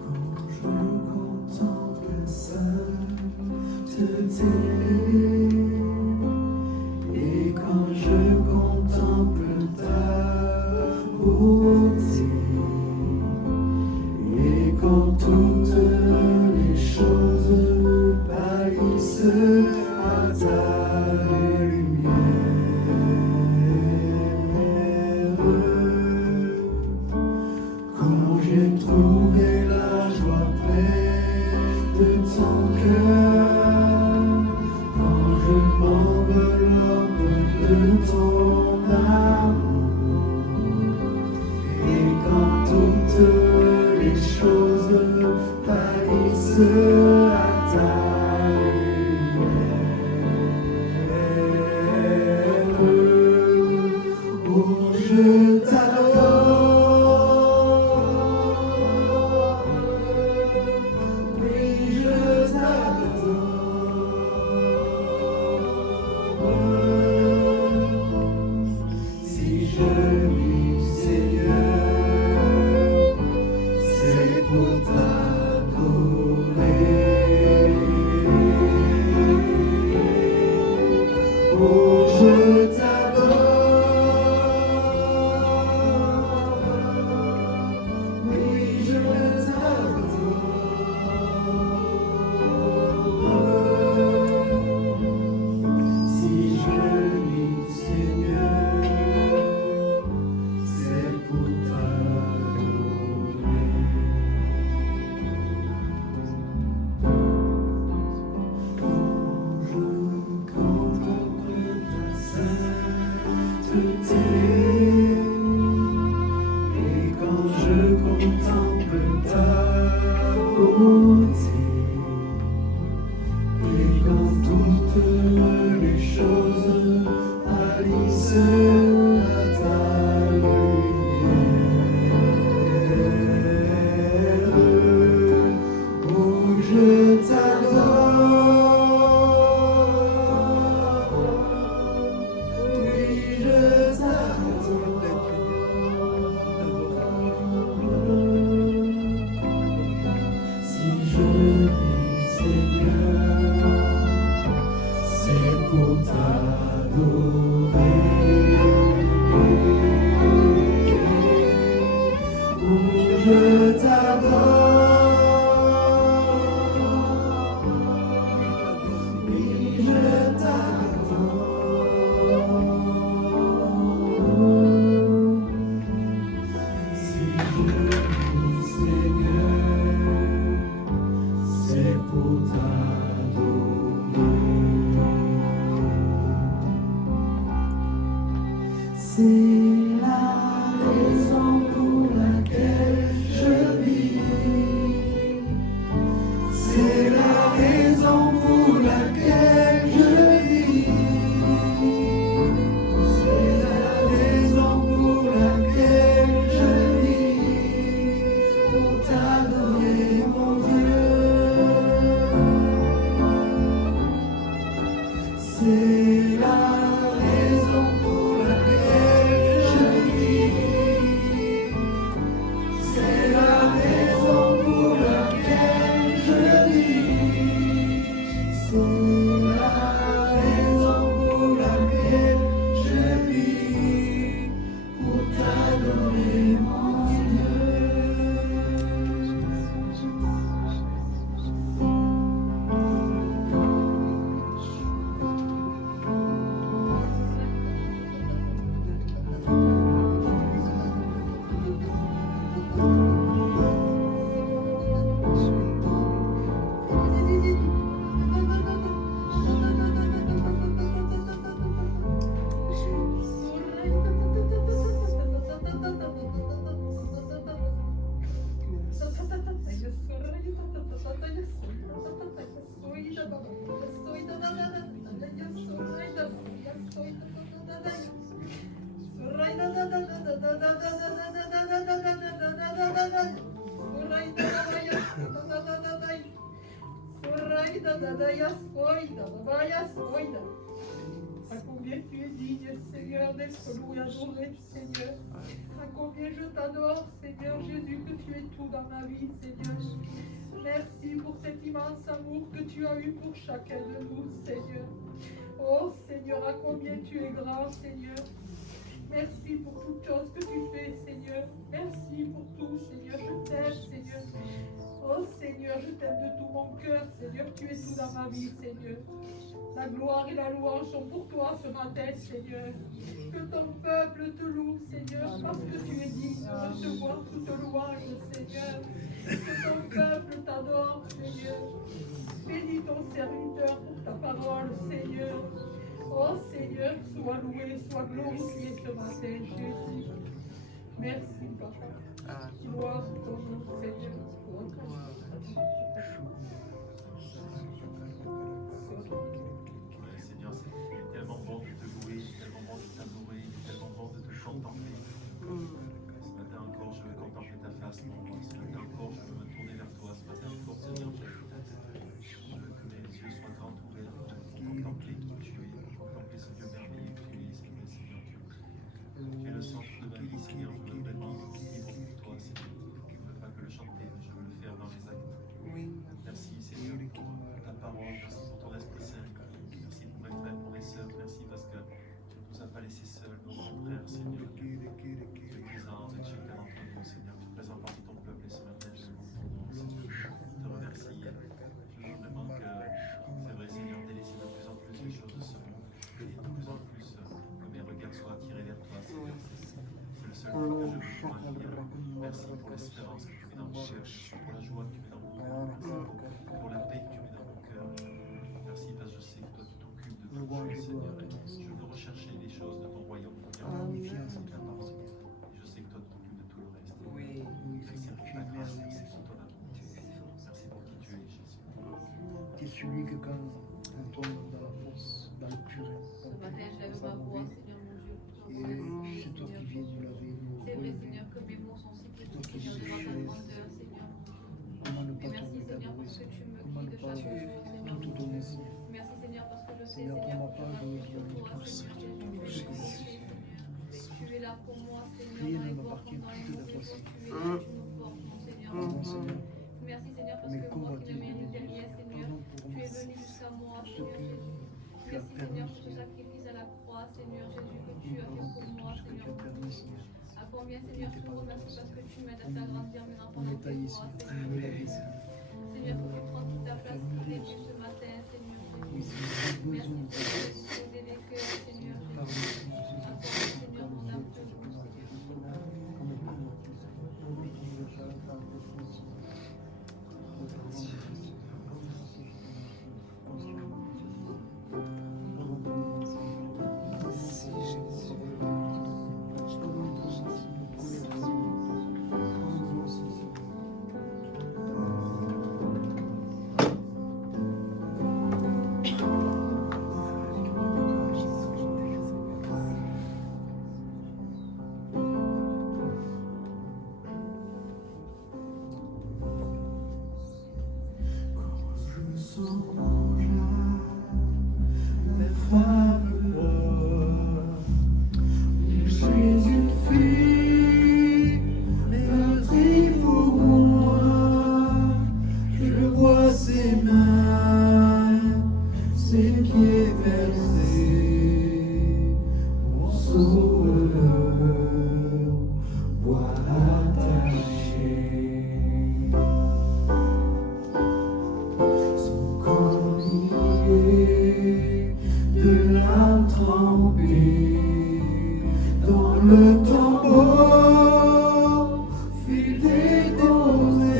Quand je contemple sainteté et quand je contemple ta beauté et quand toutes les choses pâlissent à ta lumière, quand j'ai trouvé la joie près de ton cœur, quand je m'enveloppe de ton amour, et quand toutes les choses pâlissent à ta lumière, oh je t'adore, oui je t'adore. Si je vis Seigneur, c'est pour t'adorer. Oh je t'adore, À combien tu es digne, Seigneur, d'être loué, adoré, Seigneur. À combien je t'adore, Seigneur Jésus, que tu es tout dans ma vie, Seigneur. Merci pour cet immense amour que tu as eu pour chacun de nous, Seigneur. Oh Seigneur, à combien tu es grand, Seigneur. Merci pour toutes choses que tu fais, Seigneur. Merci pour tout, Seigneur. Je t'aime, Seigneur. Oh Seigneur, je t'aime de tout mon cœur, Seigneur. Tu es tout dans ma vie, Seigneur. La gloire et la louange sont pour toi ce matin, Seigneur. Que ton peuple te loue, Seigneur, parce que tu es digne de recevoir toute louange, Seigneur. Que ton peuple t'adore, Seigneur. Bénis ton serviteur pour ta parole, Seigneur. Oh Seigneur, sois loué, sois glorifié ce matin, Jésus. Merci, Papa. Gloire à ton nom, Seigneur. Seigneur, c'est tellement bon de te louer, tellement bon de t'adorer, tellement bon de te contempler. Ce matin encore, je veux contempler ta face, mon roi. Ce matin encore, je veux me tourner vers toi. Ce matin encore, Seigneur, je veux que mes yeux soient grands ouverts pour contempler qui tu es, pour contempler ce Dieu merveilleux que tu es, Seigneur. Tu es le centre de ma vie, Seigneur. Je veux vraiment vivre pour toi, Seigneur. Je ne veux pas que le chanter, mais je veux le faire dans les actes. Merci, Seigneur, pour ta parole. Merci pour ton Esprit Saint. Merci pour mes frères, pour mes sœurs. Merci parce que tu ne nous as pas laissés seuls, nos frères, Seigneur. Tu es présent avec chacun d'entre nous, Seigneur. Tu es présent parmi ton peuple et ce matin, je te remercie. Je veux vraiment que, c'est vrai, Seigneur, délaisser de plus en plus les choses de ce monde. Et de plus en plus que mes regards soient attirés vers toi, Seigneur. C'est le seul truc que je veux faire. Merci pour l'espérance que tu mets dans mon cœur. Merci pour la joie que tu mets dans mon cœur. Merci pour la paix que tu mets dans mon cœur. Merci parce que je sais que toi tu t'occupes de toutes choses, Seigneur. Et je veux rechercher les choses de ton royaume. Et je sais que toi tu t'occupes de tout le reste. Merci pour ta grâce, merci pour ton amour. Merci pour qui tu es, Jésus. Tu es celui que quand on tombe dans la fosse, dans le purin, Ce matin, je lève ma voix, Seigneur mon Dieu, pour et t'envoyer, c'est toi Seigneur qui viens Jésus. nous laver, nous C'est vrai, relever. Seigneur, que mes mots sont si petits, Toi qui Seigneur, devant ta cherches. grandeur, Seigneur mon Dieu. Comment ne Et pas merci, tomber Seigneur, d'amour, parce que tu me comment ne guides pas chaque jour, Seigneur tout mon te donner, Dieu. Seigneur. Merci, Seigneur, parce que je sais, Seigneur, Seigneur, pour ma que part, tu je m'as veux sur dire toi, merci. Seigneur Jésus, tu es Seigneur. Tu es là pour moi, Seigneur, Rien dans ne les bons m'appartient comme dans les plus de mauvais toi, jours. Seigneur. Tu es là, tu nous portes, mon Seigneur mon Pardon, Dieu. Seigneur, Merci, Seigneur, parce mes que moi combats qui ne méritais rien, Seigneur, pardon pour tu es venu jusqu'à moi, ce Seigneur que Jésus. tu as Merci, permis, Seigneur, pour ce Seigneur. sacrifice à la croix, Seigneur Jésus, que tu Et as fait pardon pour pour moi, tout ce que tu Seigneur as mon permis, Dieu. Seigneur. À combien, Seigneur, je te remercie parce que tu m'aides à faire grandir mes enfants On dans est tes taillé, voies, Seigneur. Tu Seigneur nous Jésus. laves, Seigneur. Seigneur, que tu prends toute ta place pour les dieux ce matin, Seigneur Oui, Jésus. Seigneur, j'ai Merci besoin de pour ta grâce. exposer les cœurs, Seigneur Pardon, Jésus. Seigneur Jésus. À toi, Seigneur, mon âme te loue, Seigneur. Comme le couvre, Seigneur. Je chante un peu plus, Seigneur. Je te rends Seigneur. Je songe à la femme croix où Jésus fut meurtri pour moi. Je vois ses mains, ses pieds versés, mon sauveur, bois attaché. Son corps lié, de l'âme trempée, dans le tombeau fut déposé,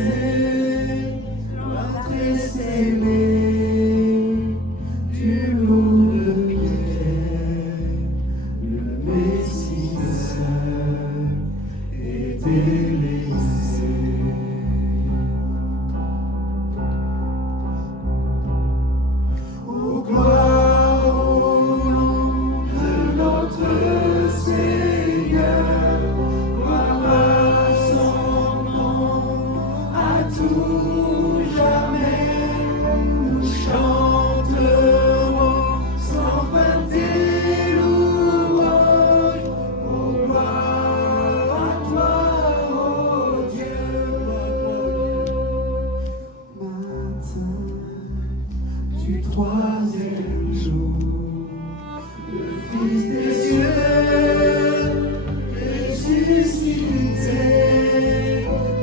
l'entrée scellée du lot de pierre, le Messie seul est délaissé. Ô gloire au nom de notre Seigneur, gloire à son nom, à tout jamais nous chantons. troisième jour, le Fils des cieux ressuscité,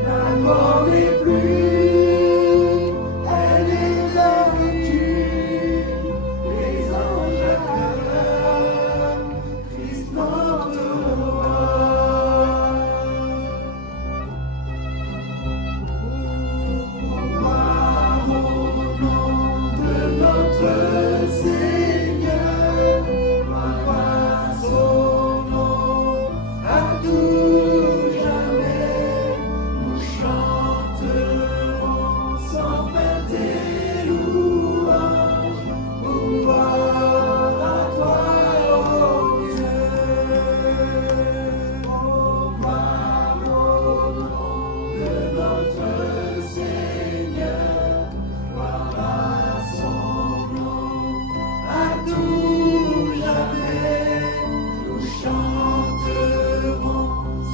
la mort n'est plus, elle est vaincue, les anges acclament, Christ notre roi. Gloire au nom de notre Seigneur, gloire à son nom, à tout jamais, nous chanterons sans fin tes louanges. Oh, gloire à toi, ô Dieu. Oh, gloire au nom de notre Seigneur, gloire à son nom, à tout jamais, nous chanterons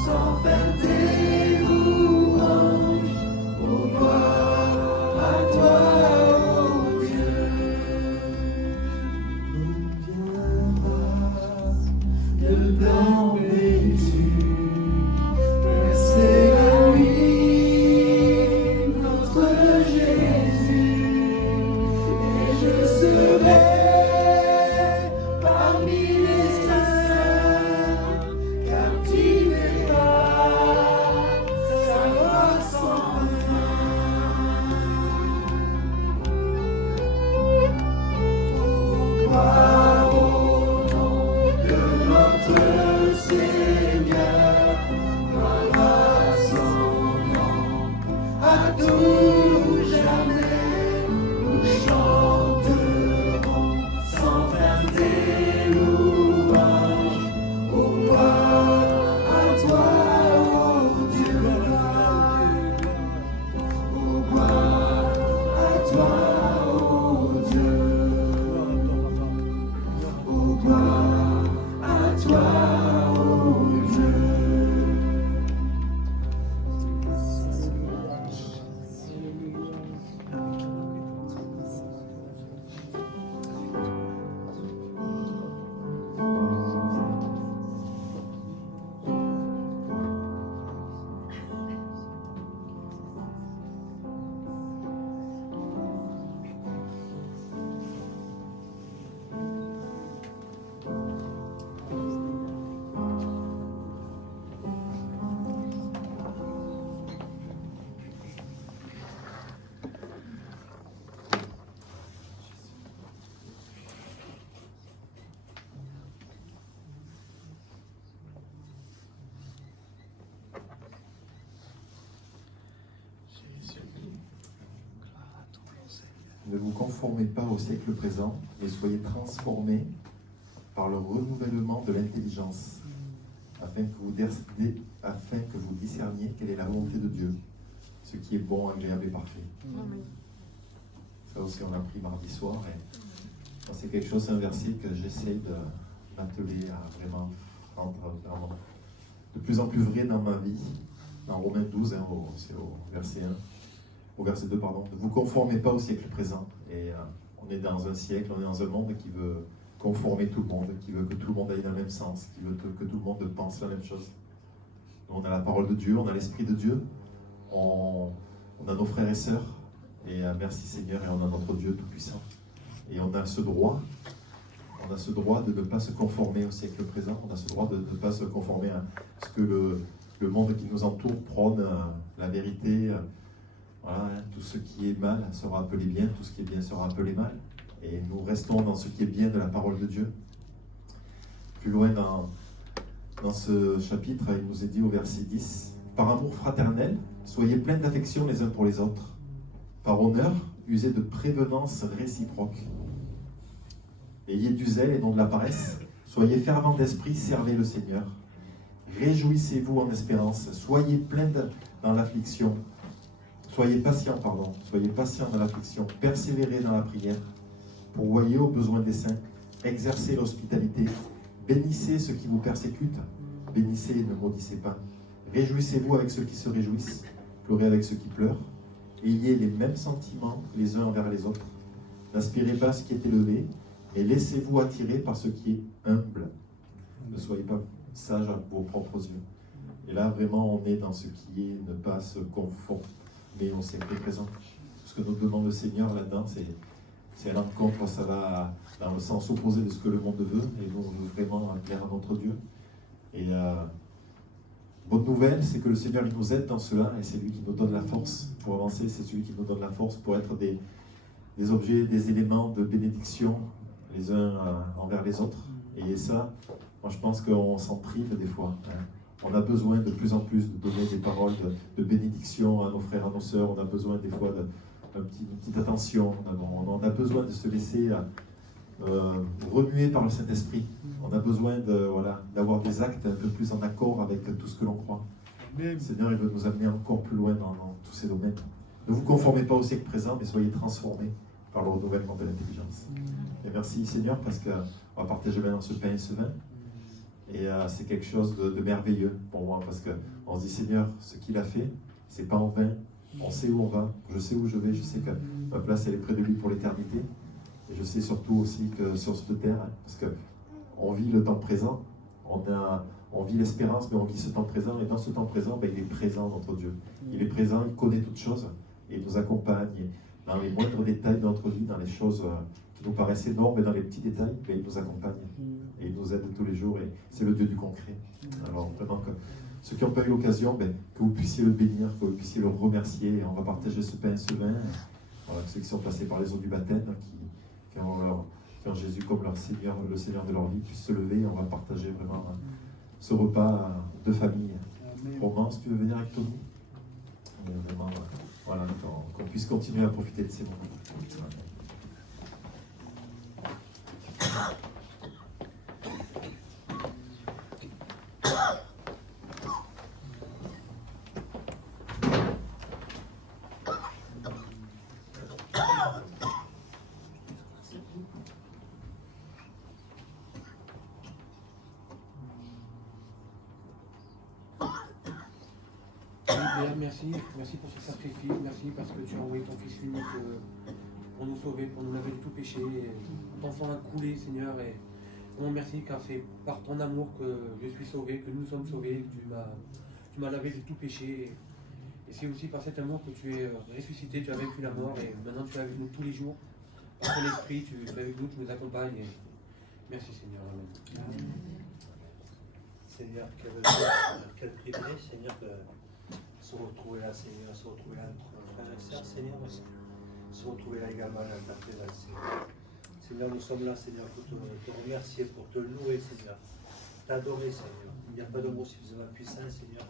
sans fin tes louanges. Oh, gloire à toi, ô Dieu. Viendra de blanc vêtu, c'est la nuit, notre Jésus, et je serai parmi les saints, captivé par sa loi sans fin. Gloire au nom de notre Seigneur, gloire à son nom, à tout jamais, nous chanterons sans fin tes louanges. Oh, gloire à toi, ô Dieu. Oh, gloire à toi, ô Dieu. Oh, gloire à toi, ô Dieu. Ne vous conformez pas au siècle présent, mais soyez transformés par le renouvellement de l'intelligence, afin que vous discerniez quelle est la volonté de Dieu, ce qui est bon, agréable et parfait. Ça aussi, on l'a appris mardi soir. Et c'est quelque chose, un verset que j'essaie de m'atteler à vraiment rendre vraiment de plus en plus vrai dans ma vie. Dans Romains 12, c'est au verset 1. Au verset 2, pardon. Ne vous conformez pas au siècle présent. Et on est dans un siècle, on est dans un monde qui veut conformer tout le monde, qui veut que tout le monde aille dans le même sens, qui veut que tout le monde pense la même chose. On a la parole de Dieu, on a l'Esprit de Dieu, on a nos frères et sœurs, et merci Seigneur, et on a notre Dieu Tout-Puissant. Et on a ce droit de ne pas se conformer au siècle présent, on a ce droit de ne pas se conformer à ce que le monde qui nous entoure prône, la vérité. Voilà, hein, tout ce qui est mal sera appelé bien, tout ce qui est bien sera appelé mal. Et nous restons dans ce qui est bien de la parole de Dieu. Plus loin dans ce chapitre, il nous est dit au verset 10, « Par amour fraternel, soyez pleins d'affection les uns pour les autres. Par honneur, usez de prévenance réciproque. Ayez du zèle et non de la paresse. Soyez fervents d'esprit, servez le Seigneur. Réjouissez-vous en espérance. Soyez pleins dans l'affliction. Soyez patients dans l'affliction. Persévérez dans la prière. Pourvoyez aux besoins des saints. Exercez l'hospitalité. Bénissez ceux qui vous persécutent. Bénissez et ne maudissez pas. Réjouissez-vous avec ceux qui se réjouissent. Pleurez avec ceux qui pleurent. Ayez les mêmes sentiments les uns envers les autres. N'aspirez pas ce qui est élevé, mais laissez-vous attirer par ce qui est humble. Ne soyez pas sages à vos propres yeux. Et là, vraiment, on est dans ce qui est ne pas se confondre, mais on s'est présent. Ce que nous demande le Seigneur là-dedans, c'est à l'encontre, ça va dans le sens opposé de ce que le monde veut, et nous, on veut vraiment plaire à notre Dieu. Et bonne nouvelle, c'est que le Seigneur il nous aide dans cela, et c'est lui qui nous donne la force pour avancer, c'est celui qui nous donne la force pour être des objets, des éléments de bénédiction les uns envers les autres. Et ça, moi je pense qu'on s'en prive des fois. On a besoin de plus en plus de donner des paroles de bénédiction à nos frères, à nos sœurs. On a besoin des fois d'une petite attention. On a besoin de se laisser remuer par le Saint-Esprit. On a besoin d'avoir des actes un peu plus en accord avec tout ce que l'on croit. Le Seigneur il veut nous amener encore plus loin dans tous ces domaines. Ne vous conformez pas au siècle présent, mais soyez transformés par le renouvellement de l'intelligence. Et merci Seigneur, parce qu'on va partager maintenant ce pain et ce vin. Et c'est quelque chose de merveilleux pour moi, parce qu'on se dit Seigneur, ce qu'il a fait, c'est pas en vain. On sait où on va, je sais où je vais, je sais que ma place elle est près de lui pour l'éternité. Et je sais surtout aussi que sur cette terre, parce qu'on vit le temps présent, on vit l'espérance, mais on vit ce temps présent. Et dans ce temps présent, il est présent, notre Dieu. Il est présent, il connaît toutes choses, et il nous accompagne dans les moindres détails de notre vie, dans les choses qui nous paraissent énormes, et dans les petits détails, il nous accompagne. Et il nous aide tous les jours, et c'est le Dieu du concret. Alors vraiment, que ceux qui n'ont pas eu l'occasion, que vous puissiez le bénir, que vous puissiez le remercier, et on va partager ce pain et ce vin. Voilà, ceux qui sont passés par les eaux du baptême, qui ont Jésus comme leur Seigneur, le Seigneur de leur vie, puissent se lever, et on va partager vraiment ce repas de famille. Romain, si tu veux venir avec toi, vraiment, voilà, qu'on puisse continuer à profiter de ces moments. Merci pour ce sacrifice, merci parce que tu as envoyé ton Fils unique pour nous sauver, pour nous laver de tout péché, ton sang a coulé, Seigneur, et vraiment merci car c'est par ton amour que je suis sauvé, que nous sommes sauvés, que tu m'as lavé de tout péché, et c'est aussi par cet amour que tu es ressuscité, tu as vaincu la mort, et maintenant tu es avec nous tous les jours, par ton esprit, tu es avec nous, tu nous accompagnes, et merci Seigneur. Amen. Seigneur, quel privilège, Seigneur, de se retrouver là, Seigneur, se retrouver là entre frères et sœurs, Seigneur, se retrouver là également dans ta présence, Seigneur. Seigneur, nous sommes là, Seigneur, pour te remercier, pour te louer, Seigneur, t'adorer, Seigneur. Il n'y a pas de mots suffisamment puissants, Seigneur,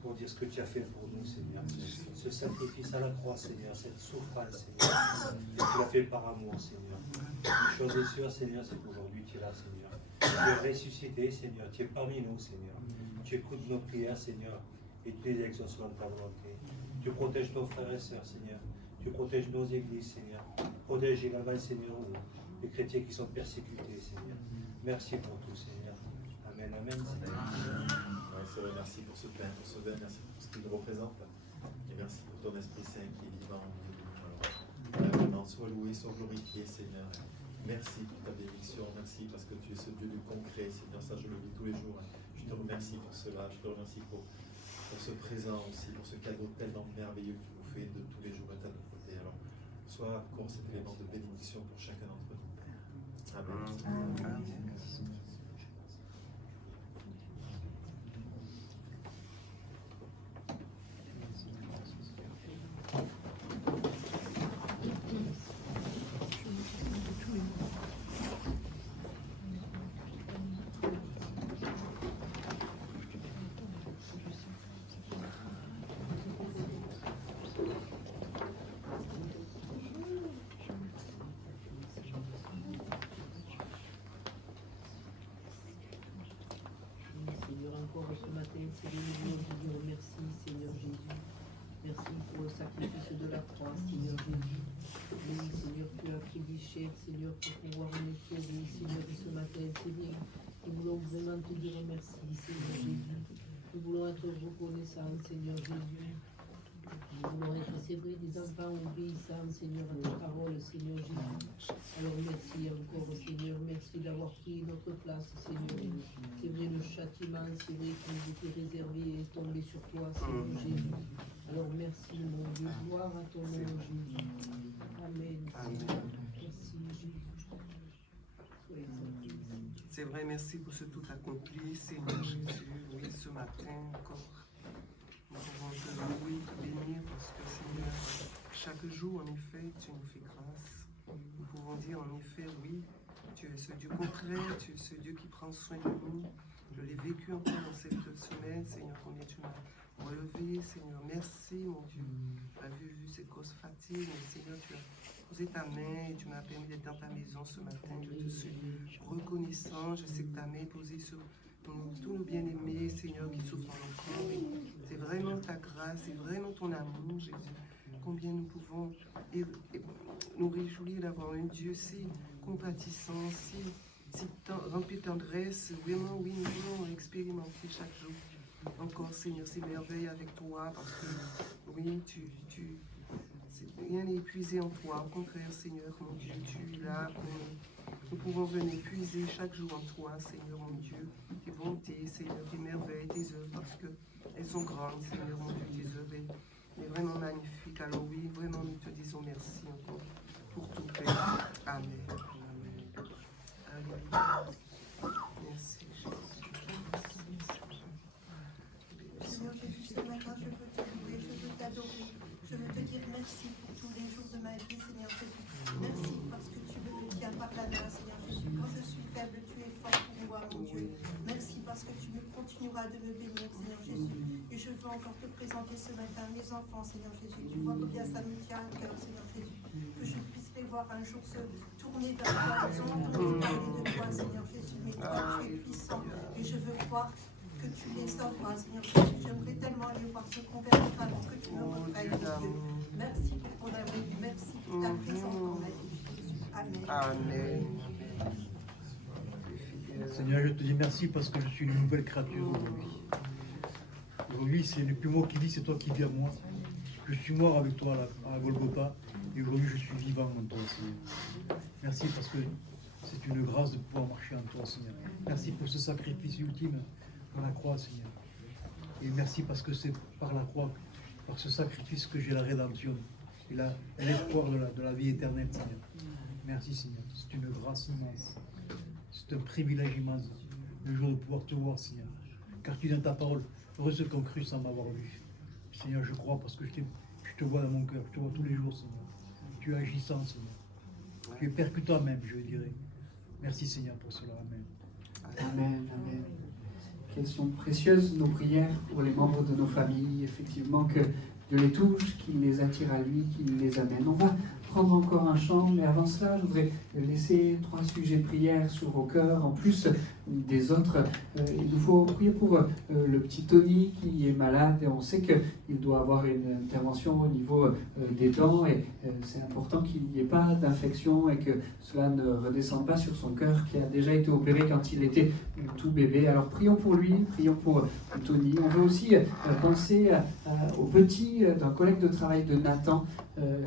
pour dire ce que tu as fait pour nous, Seigneur. Ce sacrifice à la croix, Seigneur, cette souffrance, Seigneur, tu l'as fait par amour, Seigneur. Une chose est sûre, Seigneur, c'est qu'aujourd'hui tu es là, Seigneur. Tu es ressuscité, Seigneur, tu es parmi nous, Seigneur. Tu écoutes nos prières, Seigneur, et tu les exauces dans ta volonté. Tu protèges nos frères et sœurs, Seigneur. Tu protèges nos églises, Seigneur. Protège également, Seigneur, les chrétiens qui sont persécutés, Seigneur. Merci pour tout, Seigneur. Amen, amen, Seigneur. C'est vrai, merci pour ce pain, pour ce vin, merci pour ce qu'il représente. Et merci pour ton Esprit Saint qui est vivant au milieu de nous. Vraiment, sois loué, sois glorifié, Seigneur. Merci pour ta bénédiction, merci parce que tu es ce Dieu du concret, Seigneur. Ça, je le vis tous les jours. Je te remercie pour cela, je te remercie pour ce présent aussi, pour ce cadeau tellement merveilleux que tu nous fais de tous les jours et à notre côté. Alors, sois encore cet élément de bénédiction pour chacun d'entre nous. Amen. Amen. Ce matin, Seigneur, nous te dis remercie, Seigneur Jésus. Merci pour le sacrifice de la croix, Seigneur Jésus. Oui, Seigneur, tu as pris des chèques, Seigneur, pour pouvoir nous sauver, Seigneur, ce matin, Seigneur. Nous voulons vraiment te dire merci, Seigneur Jésus. Nous voulons être reconnaissants, Seigneur Jésus. Nous voulons être, c'est vrai, des enfants obéissants, Seigneur, à ta parole, Seigneur Jésus. Alors merci encore, Seigneur, merci d'avoir pris notre place, Seigneur. C'est vrai, le châtiment, c'est vrai, qui nous était réservé est tombé sur toi, Seigneur Jésus. Alors merci, mon Dieu, gloire à ton nom, Jésus. Amen. Amen. Merci, Jésus. Sois exalté. C'est vrai, merci pour ce tout accompli, Seigneur Jésus. Oui, ce matin encore, nous pouvons te louer, te bénir, parce que Seigneur, chaque jour, en effet, tu nous fais grâce. Nous pouvons dire, en effet, oui, tu es ce Dieu concret, tu es ce Dieu qui prend soin de nous. Je l'ai vécu encore dans cette semaine, Seigneur, combien tu m'as relevé, Seigneur. Merci, mon Dieu. Tu as vu cette grosse fatigue, mais Seigneur, tu as posé ta main et tu m'as permis d'être dans ta maison ce matin. Je te suis reconnaissant. Je sais que ta main est posée sur tous nos bien-aimés, Seigneur, qui souffrent dans nos corps. Et c'est vraiment ta grâce, c'est vraiment ton amour, Jésus. Combien nous pouvons nous réjouir d'avoir un Dieu si compatissant, si rempli de tendresse. Vraiment, oui, nous voulons expérimenter chaque jour. Encore, Seigneur, ces merveilles avec toi, parce que, oui, rien n'est épuisé en toi. Au contraire, Seigneur, mon Dieu, tu es là pour nous. Nous pouvons venir puiser chaque jour en toi, Seigneur, mon Dieu, tes bontés, Seigneur, tes merveilles, tes œuvres, parce qu'elles sont grandes, Seigneur, mon Dieu, tes œuvres est vraiment magnifique. Alors oui, vraiment, nous te disons merci encore pour tout, Père. Amen. Alléluia. Merci, Jésus. Seigneur Jésus, ce matin, je veux te louer, je veux t'adorer. Je veux te dire merci pour tous les jours de ma vie, Seigneur Jésus. Merci parce que tu me tiens par la main, Seigneur Jésus. Quand je suis faible, tu es fort pour moi, mon Dieu. Merci parce que tu continueras de me bénir, Seigneur Jésus. Et je veux encore te présenter ce matin mes enfants, Seigneur Jésus. Tu vois combien ça me tient à cœur, Seigneur Jésus. Que je puisse les voir un jour se tourner vers toi. Ils ont entendu parler de toi, Seigneur Jésus. Mais toi, tu es puissant. Et je veux croire que tu les sauveras, Seigneur Jésus. J'aimerais tellement les voir se convertir avant que tu me reprennes, Dieu. Merci pour ton amour, merci pour ta présence dans ma vie, Jésus. Amen. Amen. Seigneur, je te dis merci parce que je suis une nouvelle créature aujourd'hui. Aujourd'hui, c'est le plus moi qui vis, c'est toi qui vis à moi. Je suis mort avec toi à Golgotha et aujourd'hui, je suis vivant en toi, Seigneur. Merci parce que c'est une grâce de pouvoir marcher en toi, Seigneur. Merci pour ce sacrifice ultime à la croix, Seigneur. Et merci parce que c'est par la croix, par ce sacrifice que j'ai la rédemption et l'espoir de la vie éternelle, Seigneur. Merci, Seigneur. C'est une grâce immense. C'est un privilège immense le jour de pouvoir te voir, Seigneur. Car tu es dans ta parole. Heureux ceux qui ont cru sans m'avoir vu. Seigneur, je crois parce que je te vois dans mon cœur. Je te vois tous les jours, Seigneur. Tu es agissant, Seigneur. Tu es percutant même, je dirais. Merci, Seigneur, pour cela. Amen. Amen, amen. Quelles sont précieuses nos prières pour les membres de nos familles. Effectivement, que Dieu les touche, qu'il les attire à lui, qu'il les amène. On va prendre encore un chant, mais avant cela, je voudrais laisser 3 sujets de prière sur vos cœurs, en plus des autres. Il nous faut prier pour le petit Tony qui est malade, et on sait qu'il doit avoir une intervention au niveau des dents, et c'est important qu'il n'y ait pas d'infection et que cela ne redescende pas sur son cœur qui a déjà été opéré quand il était tout bébé. Alors prions pour lui, prions pour Tony. On veut aussi penser au petit d'un collègue de travail de Nathan.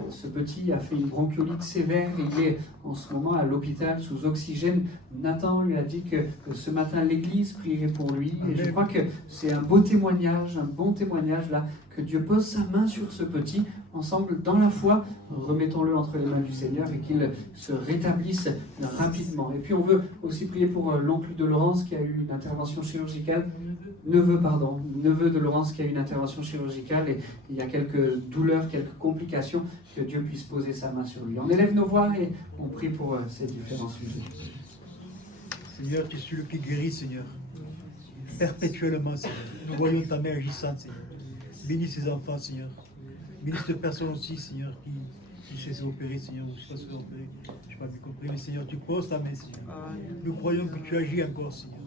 Ce petit a fait une bronchiolite sévère, il est en ce moment à l'hôpital sous oxygène. Nathan lui a dit que ce matin l'église prierait pour lui, et je crois que c'est un beau témoignage, un bon témoignage là, que Dieu pose sa main sur ce petit, ensemble dans la foi, remettons-le entre les mains du Seigneur et qu'il se rétablisse rapidement. Et puis on veut aussi prier pour l'oncle de Laurence qui a eu une intervention chirurgicale, neveu de Laurence qui a eu une intervention chirurgicale, et il y a quelques douleurs, quelques complications, que Dieu puisse poser sa main sur lui. On élève nos voix et on prie pour ces différents sujets. Seigneur, tu es celui qui guérit, Seigneur. Perpétuellement, Seigneur. Nous voyons ta main agissante, Seigneur. Bénis ces enfants, Seigneur. Bénis cette personne aussi, Seigneur, qui s'est opérée, Seigneur. Je ne sais pas ce que opéré. Je n'ai pas bien compris, mais Seigneur, tu poses ta main, Seigneur. Nous croyons que tu agis encore, Seigneur.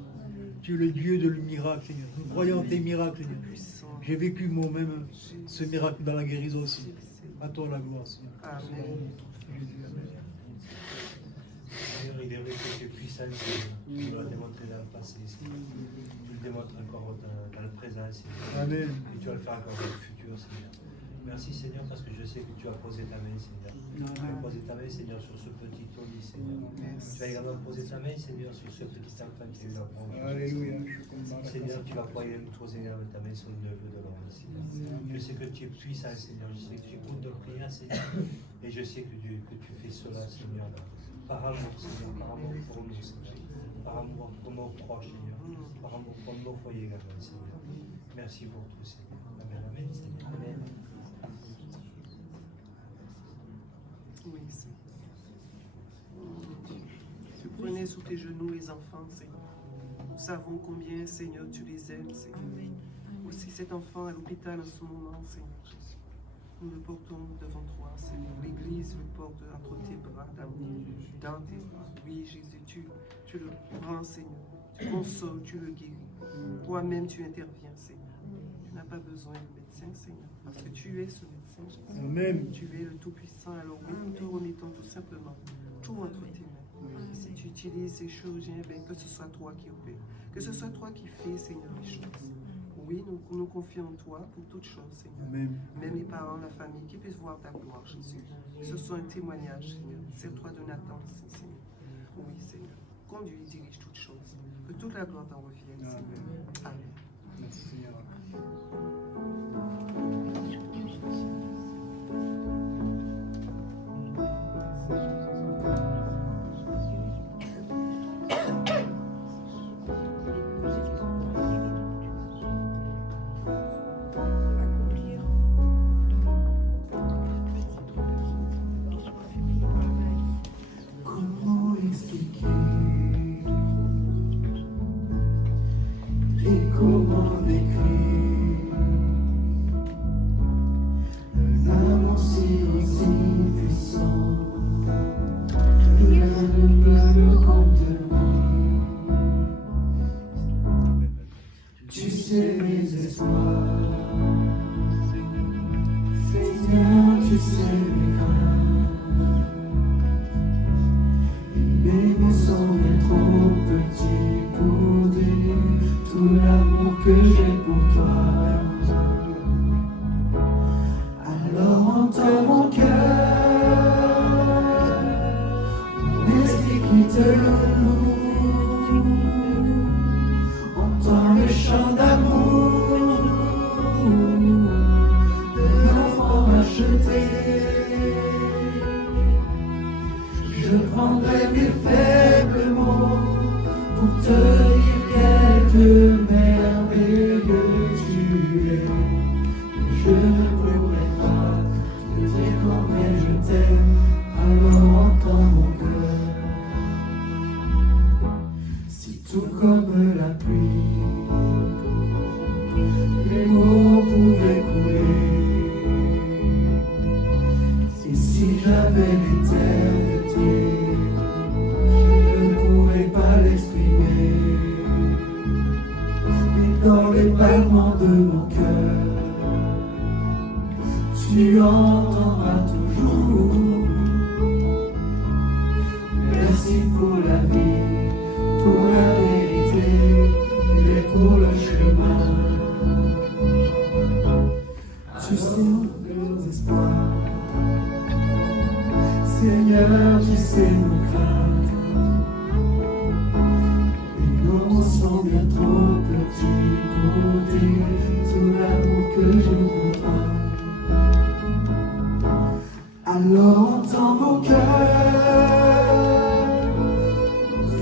Tu es le Dieu de le miracle, Seigneur. Nous croyons en tes miracles, Seigneur. J'ai vécu moi-même ce miracle dans la guérison aussi. À toi la gloire, Seigneur. Amen. Seigneur, il est vrai que tu es puissant, tu l'as démontré dans le passé, Seigneur. Tu le démontres encore dans le présent, Seigneur. Amen. Et tu vas le faire encore dans le futur, Seigneur. Merci Seigneur parce que je sais que tu as posé ta main Seigneur. Tu as posé ta main Seigneur sur ce petit Tony Seigneur. Tu as également posé ta main Seigneur sur ce petit enfant qui a eu la bronche. Alléluia. Seigneur, tu vas poser ta main sur le neveu de l'homme Seigneur. Je sais que tu es puissant Seigneur. Je sais que tu écoutes nos prières Seigneur. Et je sais que tu fais cela Seigneur. Par amour Seigneur. Par amour pour nous Seigneur. Par amour pour nos proches Seigneur. Par amour pour nos foyers également Seigneur. Merci pour tout Seigneur. Amen. Amen Seigneur. Amen. Oui, Seigneur. Tu prenais sous tes genoux les enfants, Seigneur. Nous savons combien, Seigneur, tu les aimes, Seigneur. Aussi cet enfant à l'hôpital en ce moment, Seigneur Jésus. Nous le portons devant toi, Seigneur. L'Église le porte entre tes bras d'amour, dans tes bras. Oui, Jésus, tu le prends, Seigneur. Tu consoles, tu le guéris. Toi-même, tu interviens, Seigneur. Tu n'as pas besoin de médecin, Seigneur, parce que tu es ce médecin, Jésus. Amen. Tu es le Tout-Puissant. Alors oui, nous te remettons tout simplement tout entre tes mains. Si tu utilises ces chirurgiens, que ce soit toi qui opère, que ce soit toi qui fais, Seigneur, les choses. Oui, nous confions en toi pour toutes choses, Seigneur. Amen. Même les parents, la famille, qui puissent voir ta gloire, Jésus. Que ce soit un témoignage, Seigneur. Sers-toi de Nathan, Seigneur. Oui, Seigneur. Conduis et dirige toutes choses. Que toute la gloire t'en revienne, Seigneur. Amen. Merci Seigneur. Comment expliquer et comment décrire un amour si puissant que rien ne peut le contenir. Tu sais mes espoirs, Seigneur, tu sais mes craintes. Mes mots sont bien trop petits pour dire tout l'amour que j'ai pour toi. Alors entends mon cœur, mon esprit qui te loue. Entends le chant d'amour de l'enfant racheté. Je prendrai mes faibles mots pour te dire quel merveilleux tu es. Je ne pourrai pas te dire combien je t'aime, alors entends mon cœur. Si tout comme la pluie, les mots pouvaient couler, et si j'avais l'éternité, je ne pourrais pas l'exprimer. Mais dans les battements de mon cœur, tu entendras toujours. Merci pour la vie, pour la vérité et pour le chemin. Tu sais nos espoirs, Seigneur, tu sais nos craintes. Et nos mots sont bien trop petits pour dire tout l'amour que j'ai pour toi. Alors entends mon cœur,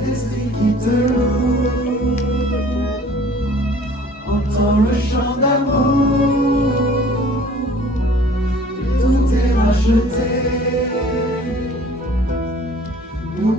l'esprit qui te loue. Entends le chant d'amour, tout est racheté. Nous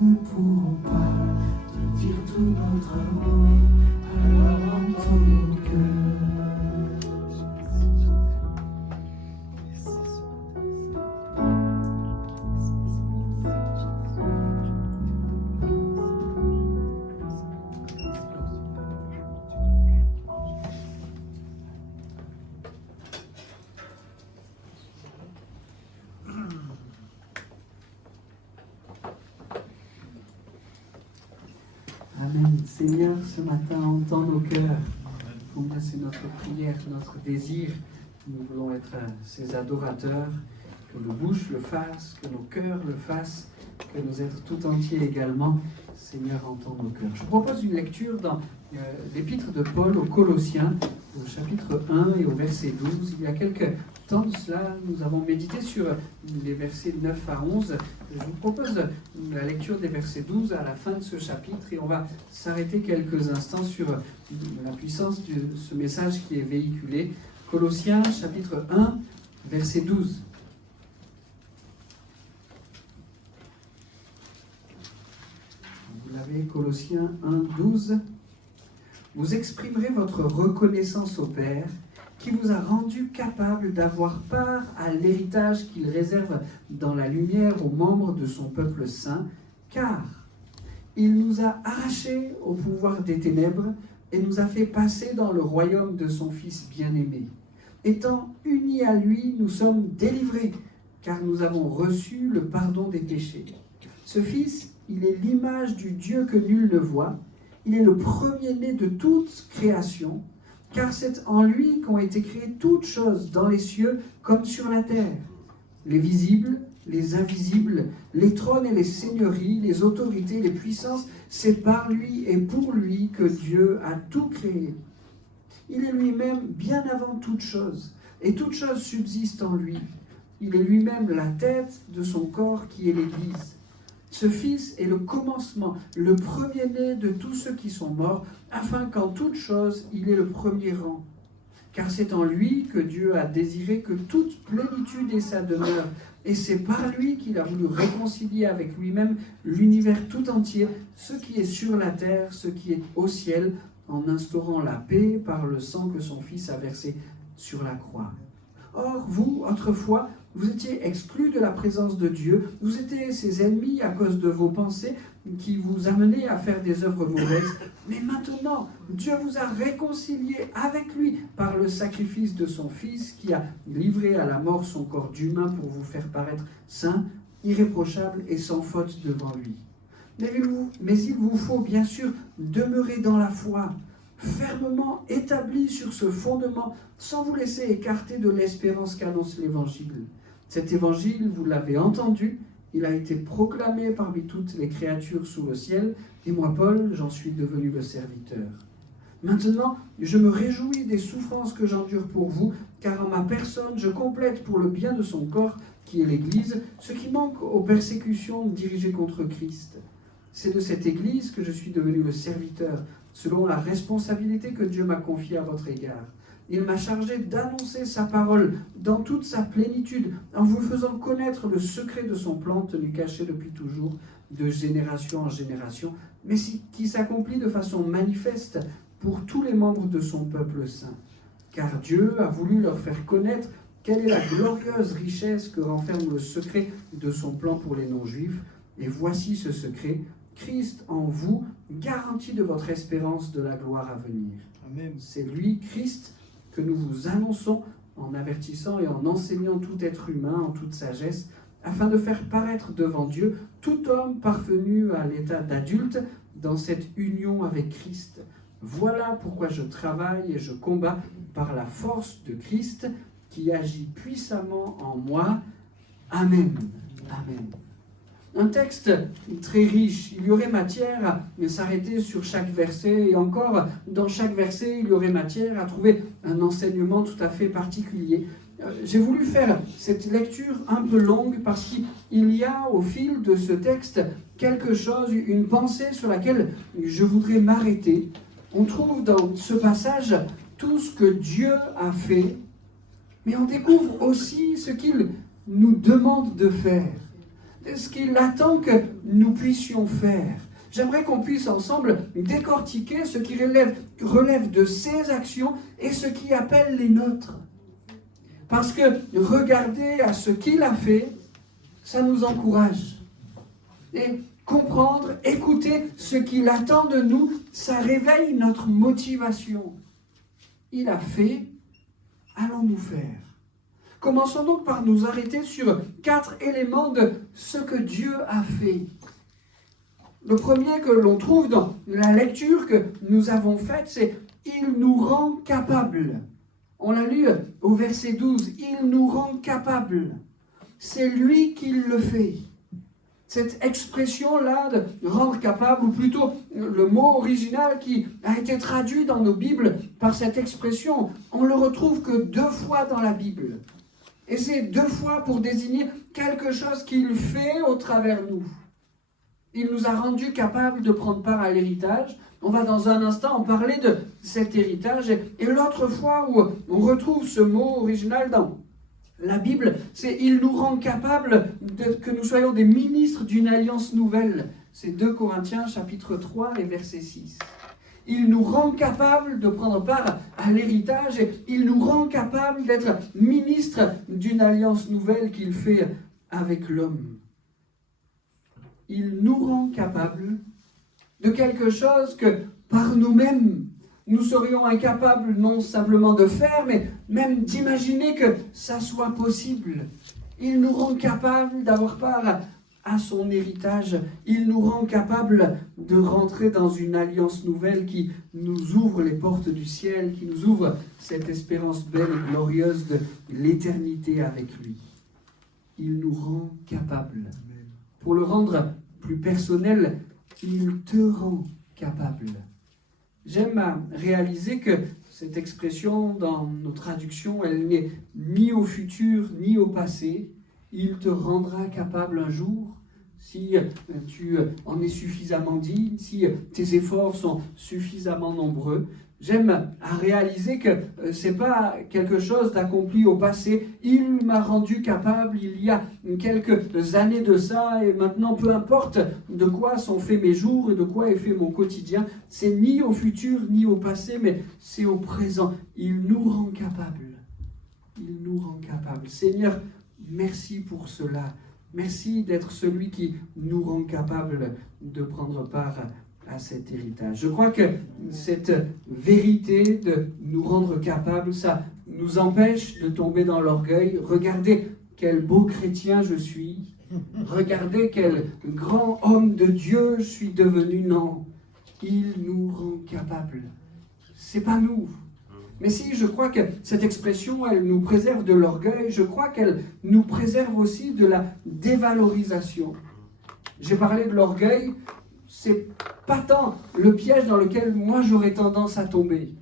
nous ne pourrons pas te dire tout notre amour, alors entends nos cœurs. Amen. Seigneur, ce matin, entends nos cœurs. Pour moi, c'est notre prière, notre désir. Nous voulons être ces adorateurs, que nos bouches le fassent, que nos cœurs le fassent, que nos êtres tout entiers également. Seigneur, entends nos cœurs. Je propose une lecture dans l'épître de Paul aux Colossiens, au chapitre 1 et au verset 12. Il y a quelques temps de cela, nous avons médité sur les versets 9 à 11. Je vous propose la lecture des versets 12 à la fin de ce chapitre et on va s'arrêter quelques instants sur la puissance de ce message qui est véhiculé. Colossiens, chapitre 1, verset 12. Vous l'avez, Colossiens 1, 12. Vous exprimerez votre reconnaissance au Père qui vous a rendu capable d'avoir part à l'héritage qu'il réserve dans la lumière aux membres de son peuple saint, car il nous a arrachés au pouvoir des ténèbres et nous a fait passer dans le royaume de son Fils bien-aimé. Étant unis à lui, nous sommes délivrés, car nous avons reçu le pardon des péchés. Ce Fils, il est l'image du Dieu que nul ne voit. Il est le premier-né de toute création, car c'est en lui qu'ont été créées toutes choses dans les cieux comme sur la terre. Les visibles, les invisibles, les trônes et les seigneuries, les autorités, les puissances, c'est par lui et pour lui que Dieu a tout créé. Il est lui-même bien avant toute chose, et toute chose subsiste en lui. Il est lui-même la tête de son corps qui est l'Église. Ce Fils est le commencement, le premier-né de tous ceux qui sont morts, afin qu'en toute chose, il ait le premier rang. Car c'est en lui que Dieu a désiré que toute plénitude ait sa demeure, et c'est par lui qu'il a voulu réconcilier avec lui-même l'univers tout entier, ce qui est sur la terre, ce qui est au ciel, en instaurant la paix par le sang que son Fils a versé sur la croix. Or, vous, autrefois, vous étiez exclus de la présence de Dieu, vous étiez ses ennemis à cause de vos pensées qui vous amenaient à faire des œuvres mauvaises. Mais maintenant, Dieu vous a réconciliés avec lui par le sacrifice de son Fils qui a livré à la mort son corps d'humain pour vous faire paraître saint, irréprochable et sans faute devant lui. Mais il vous faut bien sûr demeurer dans la foi, fermement établi sur ce fondement, sans vous laisser écarter de l'espérance qu'annonce l'Évangile. Cet Évangile, vous l'avez entendu, il a été proclamé parmi toutes les créatures sous le ciel, et moi, Paul, j'en suis devenu le serviteur. Maintenant, je me réjouis des souffrances que j'endure pour vous, car en ma personne, je complète pour le bien de son corps, qui est l'Église, ce qui manque aux persécutions dirigées contre Christ. C'est de cette Église que je suis devenu le serviteur, selon la responsabilité que Dieu m'a confiée à votre égard. Il m'a chargé d'annoncer sa parole dans toute sa plénitude, en vous faisant connaître le secret de son plan tenu caché depuis toujours, de génération en génération, mais qui s'accomplit de façon manifeste pour tous les membres de son peuple saint. Car Dieu a voulu leur faire connaître quelle est la glorieuse richesse que renferme le secret de son plan pour les non-juifs. Et voici ce secret, Christ en vous, garantie de votre espérance de la gloire à venir. Amen. C'est lui, Christ, que nous vous annonçons en avertissant et en enseignant tout être humain en toute sagesse, afin de faire paraître devant Dieu tout homme parvenu à l'état d'adulte dans cette union avec Christ. Voilà pourquoi je travaille et je combats par la force de Christ qui agit puissamment en moi. Amen. Amen. Un texte très riche. Il y aurait matière à s'arrêter sur chaque verset et encore, dans chaque verset, il y aurait matière à trouver un enseignement tout à fait particulier. J'ai voulu faire cette lecture un peu longue parce qu'il y a au fil de ce texte quelque chose, une pensée sur laquelle je voudrais m'arrêter. On trouve dans ce passage tout ce que Dieu a fait, mais on découvre aussi ce qu'il nous demande de faire. ce qu'il attend que nous puissions faire. J'aimerais qu'on puisse ensemble décortiquer ce qui relève de ses actions et ce qui appelle les nôtres. Parce que regarder à ce qu'il a fait, ça nous encourage. Et comprendre, écouter ce qu'il attend de nous, ça réveille notre motivation. Il a fait, allons-nous faire. Commençons donc par nous arrêter sur 4 éléments de ce que Dieu a fait. Le premier que l'on trouve dans la lecture que nous avons faite, c'est « Il nous rend capables ». On l'a lu au verset 12, « Il nous rend capables ». C'est lui qui le fait. Cette expression-là de rendre capable, ou plutôt le mot original qui a été traduit dans nos Bibles par cette expression, on le retrouve que 2 fois dans la Bible. Et c'est 2 fois pour désigner quelque chose qu'il fait au travers nous. Il nous a rendus capables de prendre part à l'héritage. On va dans un instant en parler de cet héritage. Et l'autre fois où on retrouve ce mot original dans la Bible, c'est « Il nous rend capables que nous soyons des ministres d'une alliance nouvelle ». C'est 2 Corinthiens chapitre 3 et verset 6. Il nous rend capables de prendre part à l'héritage et il nous rend capables d'être ministres d'une alliance nouvelle qu'il fait avec l'homme. Il nous rend capables de quelque chose que par nous-mêmes, nous serions incapables non simplement de faire, mais même d'imaginer que ça soit possible. Il nous rend capables d'avoir part à son héritage. Il nous rend capables de rentrer dans une alliance nouvelle qui nous ouvre les portes du ciel, qui nous ouvre cette espérance belle et glorieuse de l'éternité avec lui. Il nous rend capables. Pour le rendre plus personnel, il te rend capable. J'aime réaliser que cette expression dans nos traductions, elle n'est ni au futur ni au passé. Il te rendra capable un jour si tu en es suffisamment digne, si tes efforts sont suffisamment nombreux. J'aime réaliser que ce n'est pas quelque chose d'accompli au passé. Il m'a rendu capable il y a quelques années de ça, et maintenant, peu importe de quoi sont faits mes jours et de quoi est fait mon quotidien, c'est ni au futur ni au passé, mais c'est au présent. Il nous rend capables. Il nous rend capables. Seigneur, merci pour cela. Merci d'être celui qui nous rend capables de prendre part à cet héritage. Je crois que cette vérité de nous rendre capables, ça nous empêche de tomber dans l'orgueil. Regardez quel beau chrétien je suis. Regardez quel grand homme de Dieu je suis devenu. Non, il nous rend capables. C'est pas nous. Mais si, je crois que cette expression, elle nous préserve de l'orgueil, je crois qu'elle nous préserve aussi de la dévalorisation. J'ai parlé de l'orgueil, c'est pas tant le piège dans lequel moi j'aurais tendance à tomber.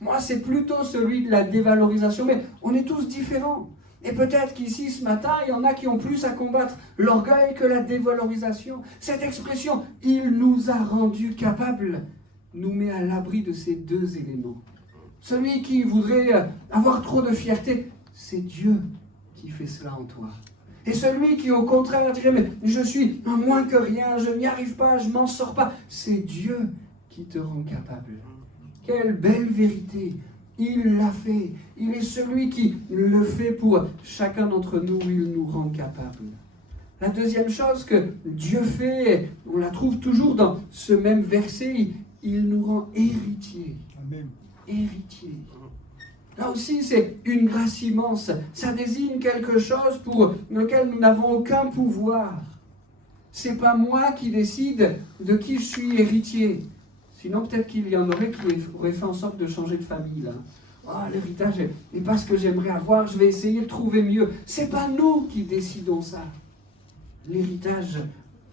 Moi, c'est plutôt celui de la dévalorisation, mais on est tous différents. Et peut-être qu'ici, ce matin, il y en a qui ont plus à combattre l'orgueil que la dévalorisation. Cette expression, il nous a rendus capables, nous met à l'abri de ces 2 éléments. Celui qui voudrait avoir trop de fierté, c'est Dieu qui fait cela en toi. Et celui qui, au contraire, dirait « mais je suis moins que rien, je n'y arrive pas, je m'en sors pas », c'est Dieu qui te rend capable. Quelle belle vérité! Il l'a fait. Il est celui qui le fait pour chacun d'entre nous, il nous rend capable. La deuxième chose que Dieu fait, on la trouve toujours dans ce même verset, il nous rend héritiers. Amen. Héritiers. Là aussi, c'est une grâce immense. Ça désigne quelque chose pour lequel nous n'avons aucun pouvoir. C'est pas moi qui décide de qui je suis héritier. Sinon, peut-être qu'il y en aurait qui auraient fait en sorte de changer de famille, là. Ah, l'héritage n'est pas ce que j'aimerais avoir, je vais essayer de trouver mieux. C'est pas nous qui décidons ça. L'héritage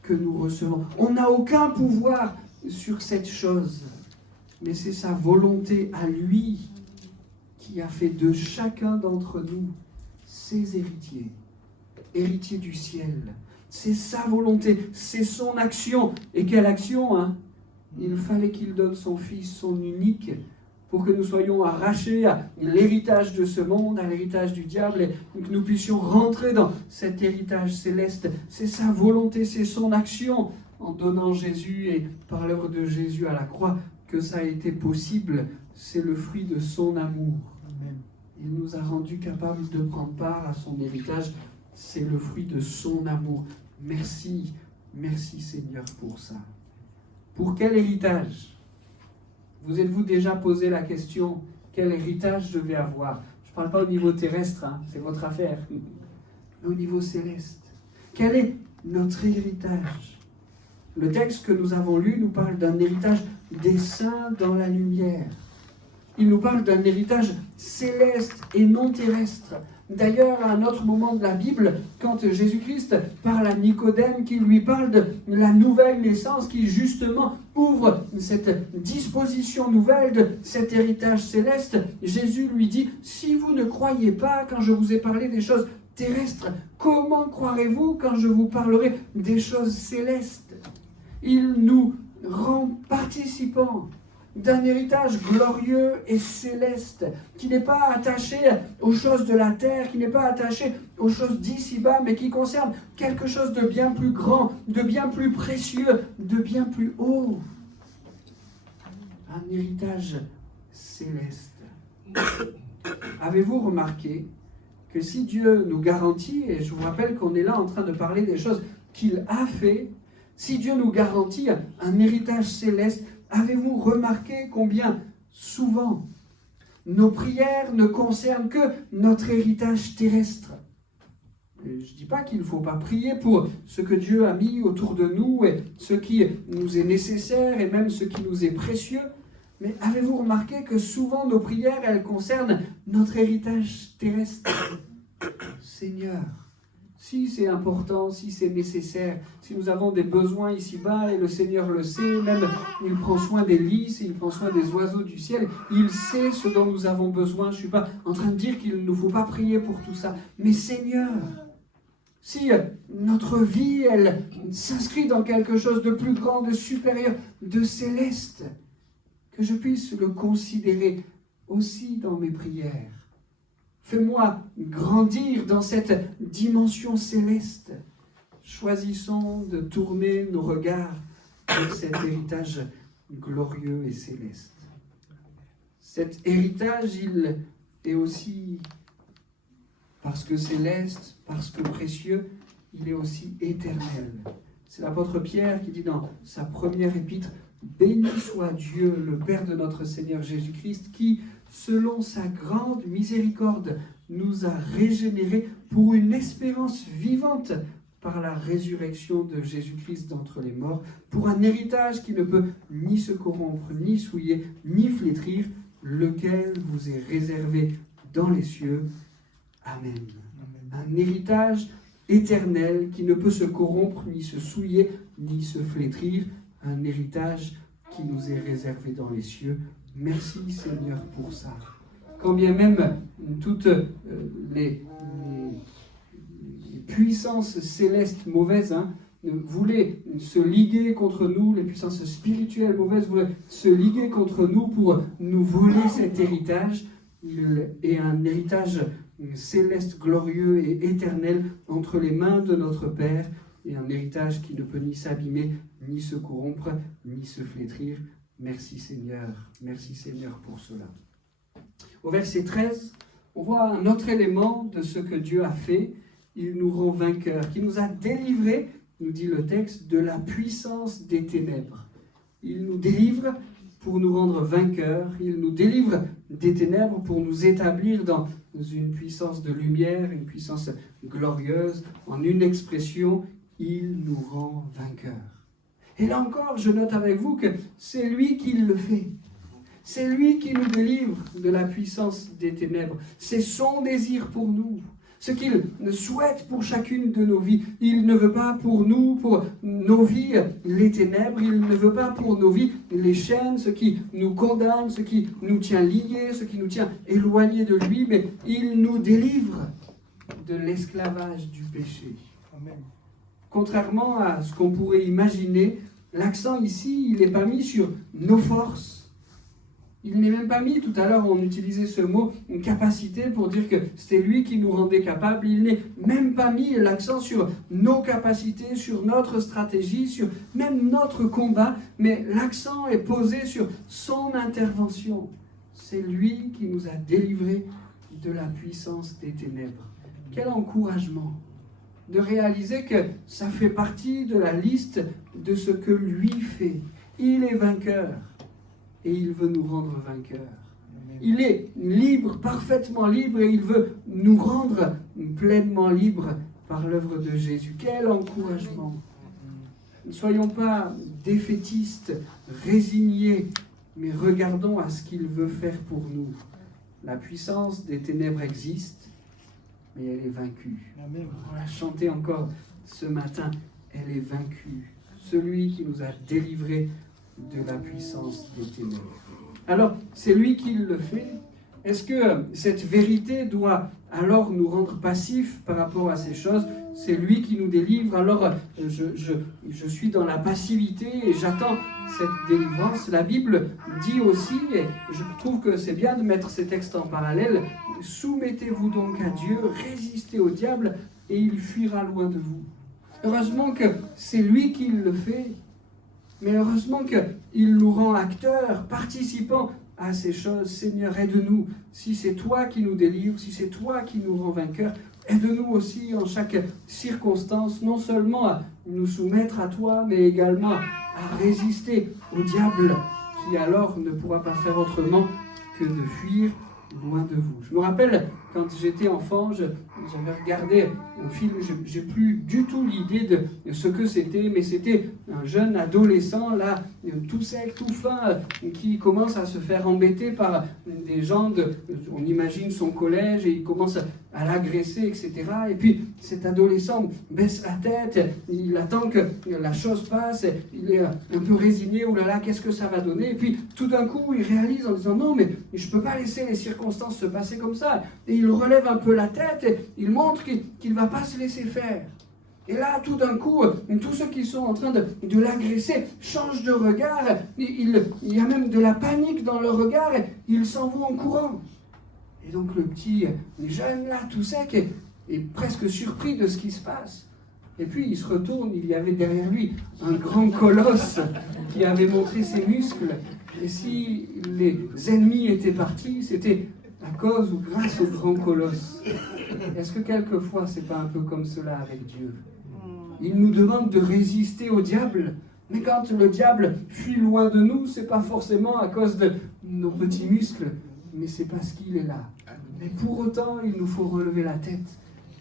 que nous recevons. On n'a aucun pouvoir sur cette chose. Mais c'est sa volonté à lui qui a fait de chacun d'entre nous ses héritiers. Héritiers du ciel. C'est sa volonté, c'est son action. Et quelle action, hein? Il fallait qu'il donne son fils, son unique, pour que nous soyons arrachés à l'héritage de ce monde, à l'héritage du diable, et que nous puissions rentrer dans cet héritage céleste. C'est sa volonté, c'est son action en donnant Jésus et par l'œuvre de Jésus à la croix que ça a été possible. C'est le fruit de son amour. Amen. Il nous a rendus capables de prendre part à son héritage. C'est le fruit de son amour. Merci, merci Seigneur pour ça. Pour quel héritage ? Vous êtes-vous déjà posé la question, quel héritage je vais avoir ? Je ne parle pas au niveau terrestre, hein, c'est votre affaire, mais au niveau céleste. Quel est notre héritage ? Le texte que nous avons lu nous parle d'un héritage des saints dans la lumière. Il nous parle d'un héritage céleste et non terrestre. D'ailleurs, à un autre moment de la Bible, quand Jésus-Christ parle à Nicodème, qui lui parle de la nouvelle naissance, qui justement ouvre cette disposition nouvelle de cet héritage céleste, Jésus lui dit, si vous ne croyez pas quand je vous ai parlé des choses terrestres, comment croirez-vous quand je vous parlerai des choses célestes ? Il nous rend participants d'un héritage glorieux et céleste, qui n'est pas attaché aux choses de la terre, qui n'est pas attaché aux choses d'ici-bas, mais qui concerne quelque chose de bien plus grand, de bien plus précieux, de bien plus haut. Un héritage céleste. Avez-vous remarqué que si Dieu nous garantit, et je vous rappelle qu'on est là en train de parler des choses qu'il a fait, si Dieu nous garantit un héritage céleste, avez-vous remarqué combien souvent nos prières ne concernent que notre héritage terrestre ? Je ne dis pas qu'il ne faut pas prier pour ce que Dieu a mis autour de nous et ce qui nous est nécessaire et même ce qui nous est précieux, mais avez-vous remarqué que souvent nos prières, elles concernent notre héritage terrestre ? Seigneur, si c'est important, si c'est nécessaire, si nous avons des besoins ici-bas, et le Seigneur le sait, même il prend soin des lys, il prend soin des oiseaux du ciel, il sait ce dont nous avons besoin. Je ne suis pas en train de dire qu'il ne nous faut pas prier pour tout ça, mais Seigneur, si notre vie, elle s'inscrit dans quelque chose de plus grand, de supérieur, de céleste, que je puisse le considérer aussi dans mes prières. Fais-moi grandir dans cette dimension céleste. Choisissons de tourner nos regards vers cet héritage glorieux et céleste. Cet héritage, il est aussi, parce que céleste, parce que précieux, il est aussi éternel. C'est l'apôtre Pierre qui dit dans sa première épître, « Béni soit Dieu, le Père de notre Seigneur Jésus-Christ, qui, selon sa grande miséricorde, nous a régénérés pour une espérance vivante par la résurrection de Jésus-Christ d'entre les morts, pour un héritage qui ne peut ni se corrompre, ni souiller, ni flétrir, lequel vous est réservé dans les cieux. Amen. Un héritage éternel qui ne peut se corrompre, ni se souiller, ni se flétrir, un héritage qui nous est réservé dans les cieux. Merci Seigneur pour ça. Quand bien même toutes les puissances célestes mauvaises voulaient se liguer contre nous, les puissances spirituelles mauvaises voulaient se liguer contre nous pour nous voler cet héritage, et un héritage céleste, glorieux et éternel entre les mains de notre Père, et un héritage qui ne peut ni s'abîmer, ni se corrompre, ni se flétrir. Merci Seigneur pour cela. Au verset 13, on voit un autre élément de ce que Dieu a fait. Il nous rend vainqueurs, qui nous a délivrés, nous dit le texte, de la puissance des ténèbres. Il nous délivre pour nous rendre vainqueurs. Il nous délivre des ténèbres pour nous établir dans une puissance de lumière, une puissance glorieuse. En une expression, il nous rend vainqueurs. Et là encore, je note avec vous que c'est lui qui le fait. C'est lui qui nous délivre de la puissance des ténèbres. C'est son désir pour nous. Ce qu'il souhaite pour chacune de nos vies. Il ne veut pas pour nous, pour nos vies, les ténèbres. Il ne veut pas pour nos vies les chaînes, ce qui nous condamne, ce qui nous tient liés, ce qui nous tient éloignés de lui. Mais il nous délivre de l'esclavage du péché. Amen. Contrairement à ce qu'on pourrait imaginer, l'accent ici, il n'est pas mis sur nos forces, Il n'est même pas mis, tout à l'heure on utilisait ce mot, une capacité pour dire que c'était lui qui nous rendait capables. Il n'est même pas mis l'accent sur nos capacités, sur notre stratégie, sur même notre combat, mais l'accent est posé sur son intervention. C'est lui qui nous a délivrés de la puissance des ténèbres. Quel encouragement de réaliser que ça fait partie de la liste de ce que lui fait. Il est vainqueur. Et il veut nous rendre vainqueurs. Il est libre, parfaitement libre, et il veut nous rendre pleinement libres par l'œuvre de Jésus. Quel encouragement! Ne soyons pas défaitistes, résignés, mais regardons à ce qu'il veut faire pour nous. La puissance des ténèbres existe, mais elle est vaincue. On l'a chanté encore ce matin, elle est vaincue. Celui qui nous a délivrés de la puissance des ténèbres. Alors, c'est lui qui le fait. Est-ce que cette vérité doit alors nous rendre passifs par rapport à ces choses? C'est lui qui nous délivre, alors je suis dans la passivité et j'attends cette délivrance. La Bible dit aussi, et je trouve que c'est bien de mettre ces textes en parallèle, soumettez-vous donc à Dieu, résistez au diable et il fuira loin de vous. Heureusement que c'est lui qui le fait. Mais heureusement qu'il nous rend acteurs, participants à ces choses. Seigneur, aide-nous. Si c'est toi qui nous délivres, si c'est toi qui nous rend vainqueurs, aide-nous aussi en chaque circonstance, non seulement à nous soumettre à toi, mais également à résister au diable, qui alors ne pourra pas faire autrement que de fuir loin de vous. Je me rappelle, quand j'étais enfant, j'avais regardé un film, j'ai plus du tout l'idée de ce que c'était, mais c'était un jeune adolescent, là, tout sec, tout fin, qui commence à se faire embêter par des gens, on imagine son collège, et il commence à l'agresser, etc. Et puis, cet adolescent baisse la tête, il attend que la chose passe, il est un peu résigné, oh là là, qu'est-ce que ça va donner? Et puis, tout d'un coup, il réalise en disant, non, mais je ne peux pas laisser les circonstances se passer comme ça. Et il relève un peu la tête, et il montre qu'il ne va pas se laisser faire. Et là, tout d'un coup, tous ceux qui sont en train de l'agresser changent de regard, il y a même de la panique dans leur regard, et ils s'en vont en courant. Et donc le petit jeune là, tout sec, est presque surpris de ce qui se passe. Et puis il se retourne, il y avait derrière lui un grand colosse qui avait montré ses muscles. Et si les ennemis étaient partis, c'était à cause ou grâce au grand colosse. Est-ce que quelquefois c'est pas un peu comme cela avec Dieu? Il nous demande de résister au diable, mais quand le diable fuit loin de nous, c'est pas forcément à cause de nos petits muscles, mais c'est parce qu'il est là. Mais pour autant, il nous faut relever la tête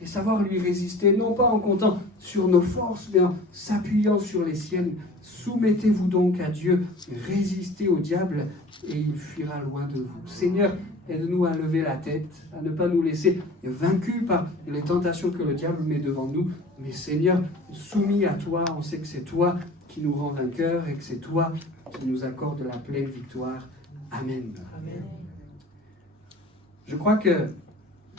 et savoir lui résister, non pas en comptant sur nos forces, mais en s'appuyant sur les siennes. Soumettez-vous donc à Dieu, résistez au diable, et il fuira loin de vous. Seigneur, aide-nous à lever la tête, à ne pas nous laisser vaincus par les tentations que le diable met devant nous, mais Seigneur, soumis à toi, on sait que c'est toi qui nous rend vainqueurs et que c'est toi qui nous accorde la pleine victoire. Amen. Amen. Je crois que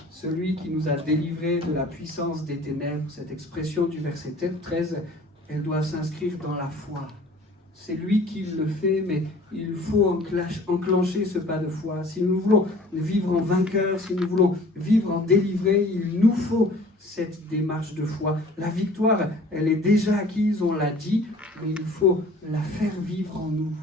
celui qui nous a délivrés de la puissance des ténèbres, cette expression du verset 13, elle doit s'inscrire dans la foi. C'est lui qui le fait, mais il faut enclencher ce pas de foi. Si nous voulons vivre en vainqueur, si nous voulons vivre en délivré, il nous faut cette démarche de foi. La victoire, elle est déjà acquise, on l'a dit, mais il faut la faire vivre en nous.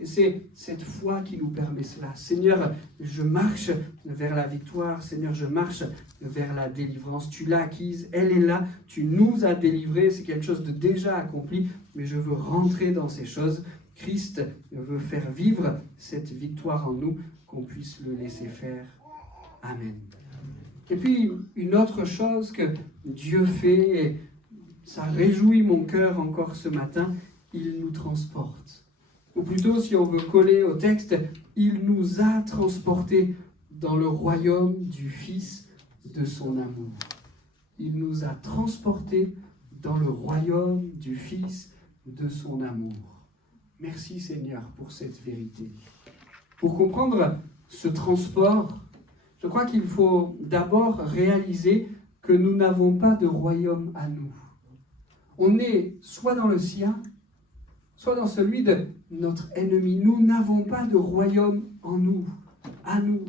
Et c'est cette foi qui nous permet cela. Seigneur, je marche vers la victoire. Seigneur, je marche vers la délivrance. Tu l'as acquise, elle est là. Tu nous as délivrés. C'est quelque chose de déjà accompli. Mais je veux rentrer dans ces choses. Christ veut faire vivre cette victoire en nous, qu'on puisse le laisser faire. Amen. Et puis, une autre chose que Dieu fait, et ça réjouit mon cœur encore ce matin, il nous transporte. Ou plutôt, si on veut coller au texte, il nous a transportés dans le royaume du Fils de son amour. Il nous a transportés dans le royaume du Fils de son amour. Merci Seigneur pour cette vérité. Pour comprendre ce transport, je crois qu'il faut d'abord réaliser que nous n'avons pas de royaume à nous. On est soit dans le sien, soit dans celui de notre ennemi. Nous n'avons pas de royaume en nous, à nous.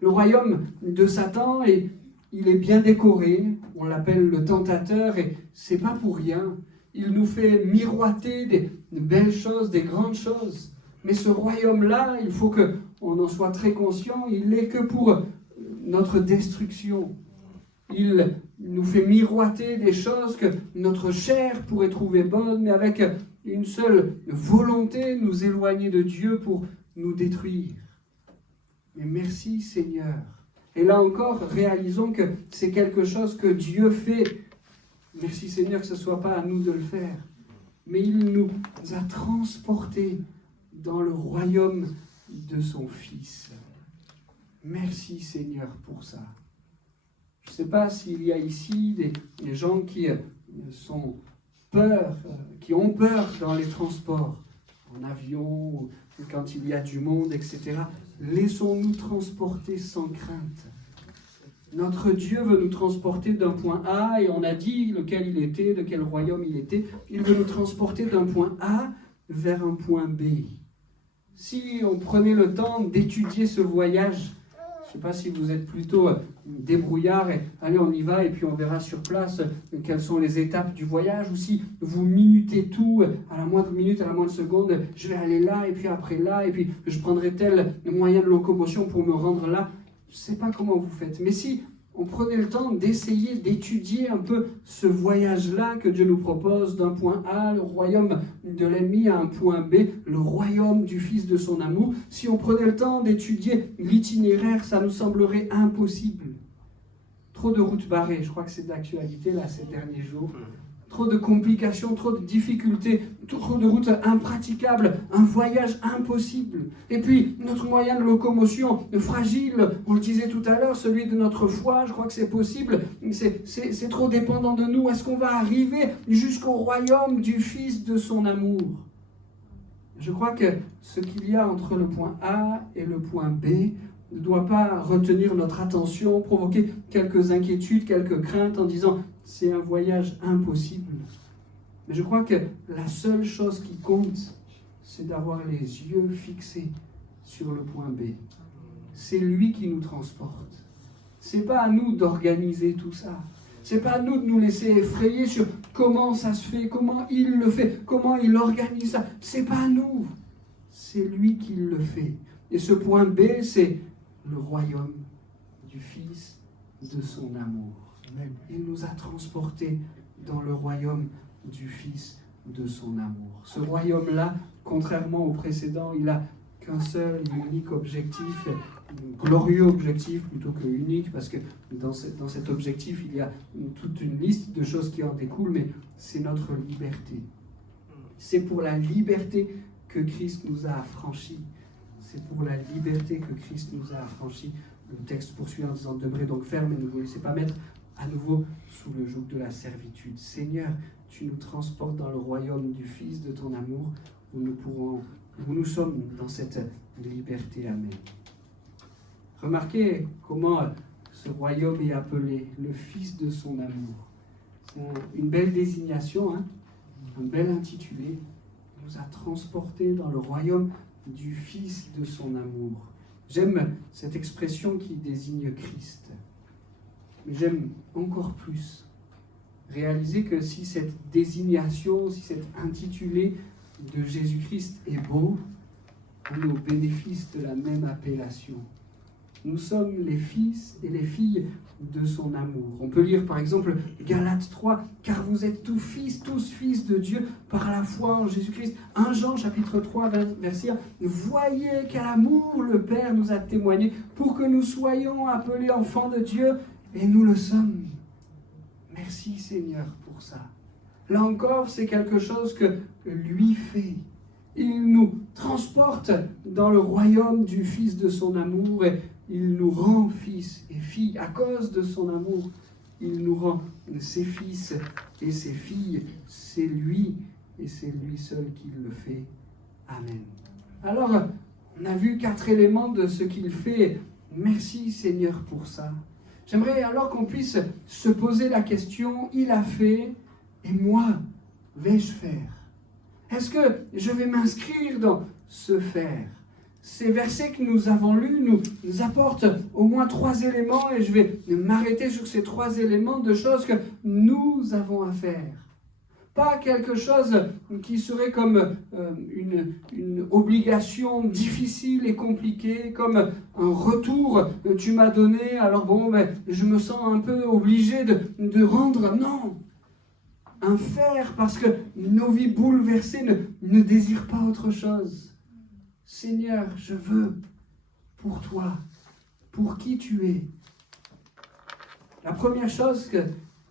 Le royaume de Satan, il est bien décoré, on l'appelle le tentateur, et c'est pas pour rien. Il nous fait miroiter des belles choses, des grandes choses. Mais ce royaume-là, il faut qu'on en soit très conscient, il n'est que pour notre destruction. Il nous fait miroiter des choses que notre chair pourrait trouver bonnes, mais avec une seule volonté, nous éloigner de Dieu pour nous détruire. Mais merci Seigneur. Et là encore, réalisons que c'est quelque chose que Dieu fait. Merci Seigneur que ce ne soit pas à nous de le faire. Mais il nous a transportés dans le royaume de son Fils. Merci Seigneur pour ça. Je ne sais pas s'il y a ici des gens qui sont peur, qui ont peur dans les transports, en avion, ou quand il y a du monde, etc. Laissons-nous transporter sans crainte. Notre Dieu veut nous transporter d'un point A, et on a dit lequel il était, de quel royaume il était. Il veut nous transporter d'un point A vers un point B. Si on prenait le temps d'étudier ce voyage, je ne sais pas si vous êtes plutôt débrouillard, et allez on y va et puis on verra sur place quelles sont les étapes du voyage, ou si vous minutez tout à la moindre minute, à la moindre seconde, je vais aller là et puis après là et puis je prendrai tel moyen de locomotion pour me rendre là. Je ne sais pas comment vous faites, mais si on prenait le temps d'essayer d'étudier un peu ce voyage-là que Dieu nous propose d'un point A, le royaume de l'ennemi, à un point B, le royaume du Fils de son amour, si on prenait le temps d'étudier l'itinéraire, ça nous semblerait impossible. Trop de routes barrées, je crois que c'est d'actualité là ces derniers jours. Trop de complications, trop de difficultés, trop de routes impraticables, un voyage impossible. Et puis, notre moyen de locomotion fragile, on le disait tout à l'heure, celui de notre foi, je crois que c'est possible, c'est trop dépendant de nous. Est-ce qu'on va arriver jusqu'au royaume du Fils de son amour? Je crois que ce qu'il y a entre le point A et le point B ne doit pas retenir notre attention, provoquer quelques inquiétudes, quelques craintes en disant « c'est un voyage impossible ». Mais je crois que la seule chose qui compte, c'est d'avoir les yeux fixés sur le point B. C'est lui qui nous transporte. C'est pas à nous d'organiser tout ça. C'est pas à nous de nous laisser effrayer sur comment ça se fait, comment il le fait, comment il organise ça. C'est pas à nous. C'est lui qui le fait. Et ce point B, c'est le royaume du Fils de son amour. Il nous a transportés dans le royaume du Fils de son amour. Ce royaume-là, contrairement au précédent, il n'a qu'un seul et unique objectif, un glorieux objectif plutôt que unique, parce que dans cet objectif, il y a toute une liste de choses qui en découlent, mais c'est notre liberté. C'est pour la liberté que Christ nous a affranchis. C'est pour la liberté que Christ nous a affranchis. Le texte poursuit en disant « Demeurez donc fermes et ne vous laissez pas mettre à nouveau sous le joug de la servitude. Seigneur, tu nous transportes dans le royaume du Fils de ton amour, où nous sommes dans cette liberté. Amen. » Remarquez comment ce royaume est appelé le Fils de son amour. C'est une belle désignation, hein, un bel intitulé. Il nous a transportés dans le royaume du Fils de son amour. J'aime cette expression qui désigne Christ. Mais j'aime encore plus réaliser que si cette désignation, si cet intitulé de Jésus-Christ est beau, on est au bénéfice de la même appellation. Nous sommes les fils et les filles de son amour. On peut lire par exemple Galates 3, « Car vous êtes tous fils de Dieu par la foi en Jésus-Christ. » 1 Jean chapitre 3, verset 1, « Voyez quel amour le Père nous a témoigné pour que nous soyons appelés enfants de Dieu, et nous le sommes. » Merci Seigneur pour ça. Là encore, c'est quelque chose que lui fait. Il nous transporte dans le royaume du Fils de son amour et il nous rend fils et filles. À cause de son amour, il nous rend ses fils et ses filles. C'est lui et c'est lui seul qui le fait. Amen. Alors, on a vu 4 éléments de ce qu'il fait. Merci Seigneur pour ça. J'aimerais alors qu'on puisse se poser la question, il a fait, et moi, vais-je faire? Est-ce que je vais m'inscrire dans ce faire? Ces versets que nous avons lus nous apportent au moins 3 éléments et je vais m'arrêter sur ces 3 éléments de choses que nous avons à faire. Pas quelque chose qui serait comme une obligation difficile et compliquée, comme un retour tu m'as donné, alors bon, mais je me sens un peu obligé de rendre. Non, un faire parce que nos vies bouleversées ne désirent pas autre chose. Seigneur, je veux pour toi, pour qui tu es. La première chose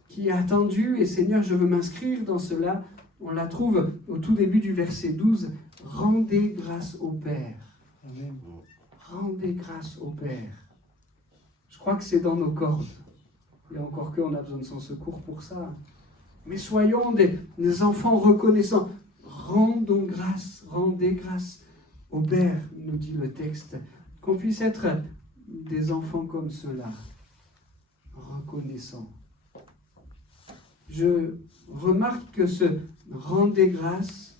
qui est attendue, et Seigneur, je veux m'inscrire dans cela, on la trouve au tout début du verset 12, « Rendez grâce au Père ». Rendez grâce au Père. Je crois que c'est dans nos cordes. Et encore qu'on a besoin de son secours pour ça. Mais soyons des enfants reconnaissants. Rendons grâce, rendez grâce au Père, nous dit le texte, qu'on puisse être des enfants comme cela, reconnaissants. Je remarque que ce rendez grâce,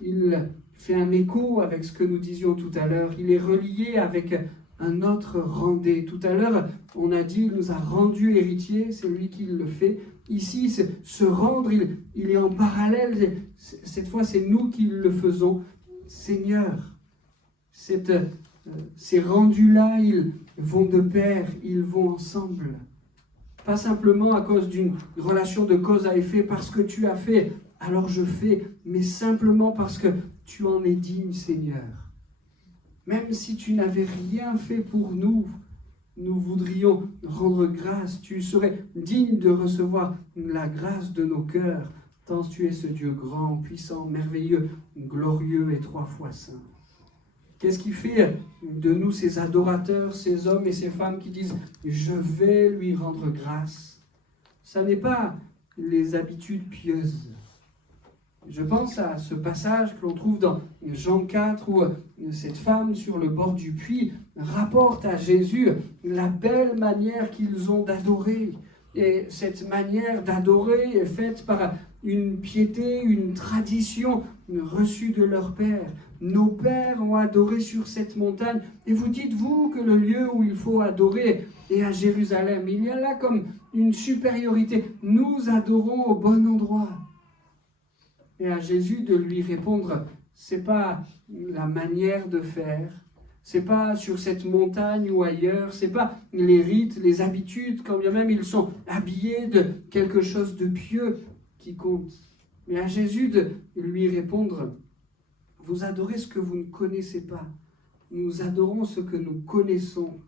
il fait un écho avec ce que nous disions tout à l'heure. Il est relié avec un autre rendez. Tout à l'heure, on a dit, il nous a rendu héritiers, c'est lui qui le fait. Ici, se rendre, il est en parallèle. Cette fois, c'est nous qui le faisons. Seigneur, ces rendus-là, ils vont de pair, ils vont ensemble. Pas simplement à cause d'une relation de cause à effet, parce que tu as fait, alors je fais, mais simplement parce que tu en es digne, Seigneur. Même si tu n'avais rien fait pour nous, nous voudrions rendre grâce. Tu serais digne de recevoir la grâce de nos cœurs, tant tu es ce Dieu grand, puissant, merveilleux, glorieux et 3 fois saint. Qu'est-ce qui fait de nous ces adorateurs, ces hommes et ces femmes qui disent « je vais lui rendre grâce ». Ça n'est pas les habitudes pieuses. Je pense à ce passage que l'on trouve dans Jean 4 où cette femme sur le bord du puits rapporte à Jésus la belle manière qu'ils ont d'adorer. Et cette manière d'adorer est faite par une piété, une tradition reçue de leur père. Nos pères ont adoré sur cette montagne. Et vous dites-vous que le lieu où il faut adorer est à Jérusalem. Il y a là comme une supériorité. Nous adorons au bon endroit. Et à Jésus de lui répondre, c'est pas la manière de faire, c'est pas sur cette montagne ou ailleurs, c'est pas les rites, les habitudes, quand bien même ils sont habillés de quelque chose de pieux qui compte. Mais à Jésus de lui répondre, vous adorez ce que vous ne connaissez pas, nous adorons ce que nous connaissons.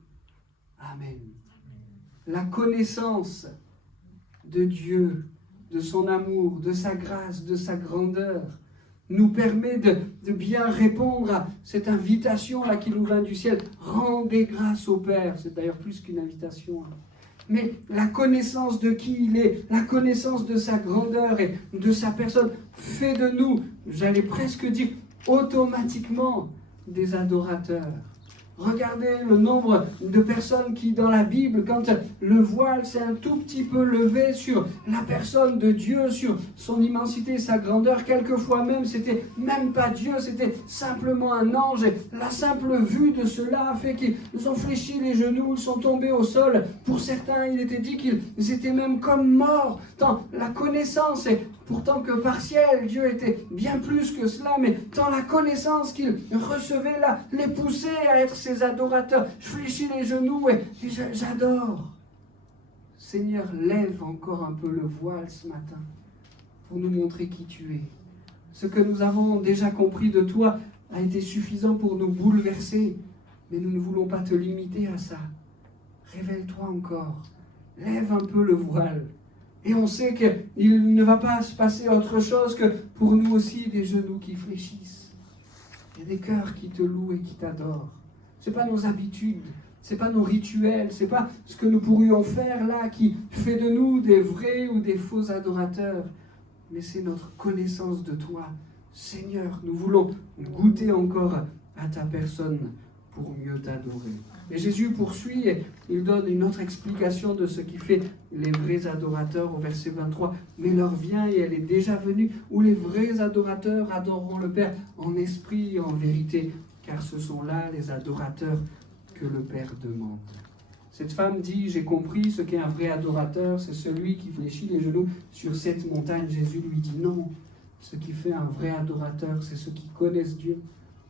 Amen. La connaissance de Dieu, de son amour, de sa grâce, de sa grandeur, nous permet de bien répondre à cette invitation-là qui nous vient du ciel. Rendez grâce au Père. C'est d'ailleurs plus qu'une invitation. Mais la connaissance de qui il est, la connaissance de sa grandeur et de sa personne fait de nous, j'allais presque dire, automatiquement des adorateurs. Regardez le nombre de personnes qui, dans la Bible, quand le voile s'est un tout petit peu levé sur la personne de Dieu, sur son immensité, sa grandeur, quelquefois même, c'était même pas Dieu, c'était simplement un ange. Et la simple vue de cela a fait qu'ils ont fléchi les genoux, ils sont tombés au sol. Pour certains, il était dit qu'ils étaient même comme morts. Tant la connaissance, et pourtant que partiel, Dieu était bien plus que cela, mais tant la connaissance qu'ils recevaient là, les poussait à être ses adorateurs. Je fléchis les genoux et j'adore. Seigneur, lève encore un peu le voile ce matin pour nous montrer qui tu es. Ce que nous avons déjà compris de toi a été suffisant pour nous bouleverser, mais nous ne voulons pas te limiter à ça. Révèle-toi encore. Lève un peu le voile. Et on sait qu'il ne va pas se passer autre chose que pour nous aussi des genoux qui fléchissent. Il y a des cœurs qui te louent et qui t'adorent. Ce n'est pas nos habitudes, ce n'est pas nos rituels, ce n'est pas ce que nous pourrions faire là qui fait de nous des vrais ou des faux adorateurs. Mais c'est notre connaissance de toi. Seigneur, nous voulons goûter encore à ta personne pour mieux t'adorer. Et Jésus poursuit et il donne une autre explication de ce qui fait les vrais adorateurs au verset 23. Mais l'heure vient et elle est déjà venue où les vrais adorateurs adoreront le Père en esprit et en vérité, car ce sont là les adorateurs que le Père demande. Cette femme dit, j'ai compris ce qu'est un vrai adorateur, c'est celui qui fléchit les genoux sur cette montagne. Jésus lui dit non, ce qui fait un vrai adorateur, c'est ceux qui connaissent Dieu.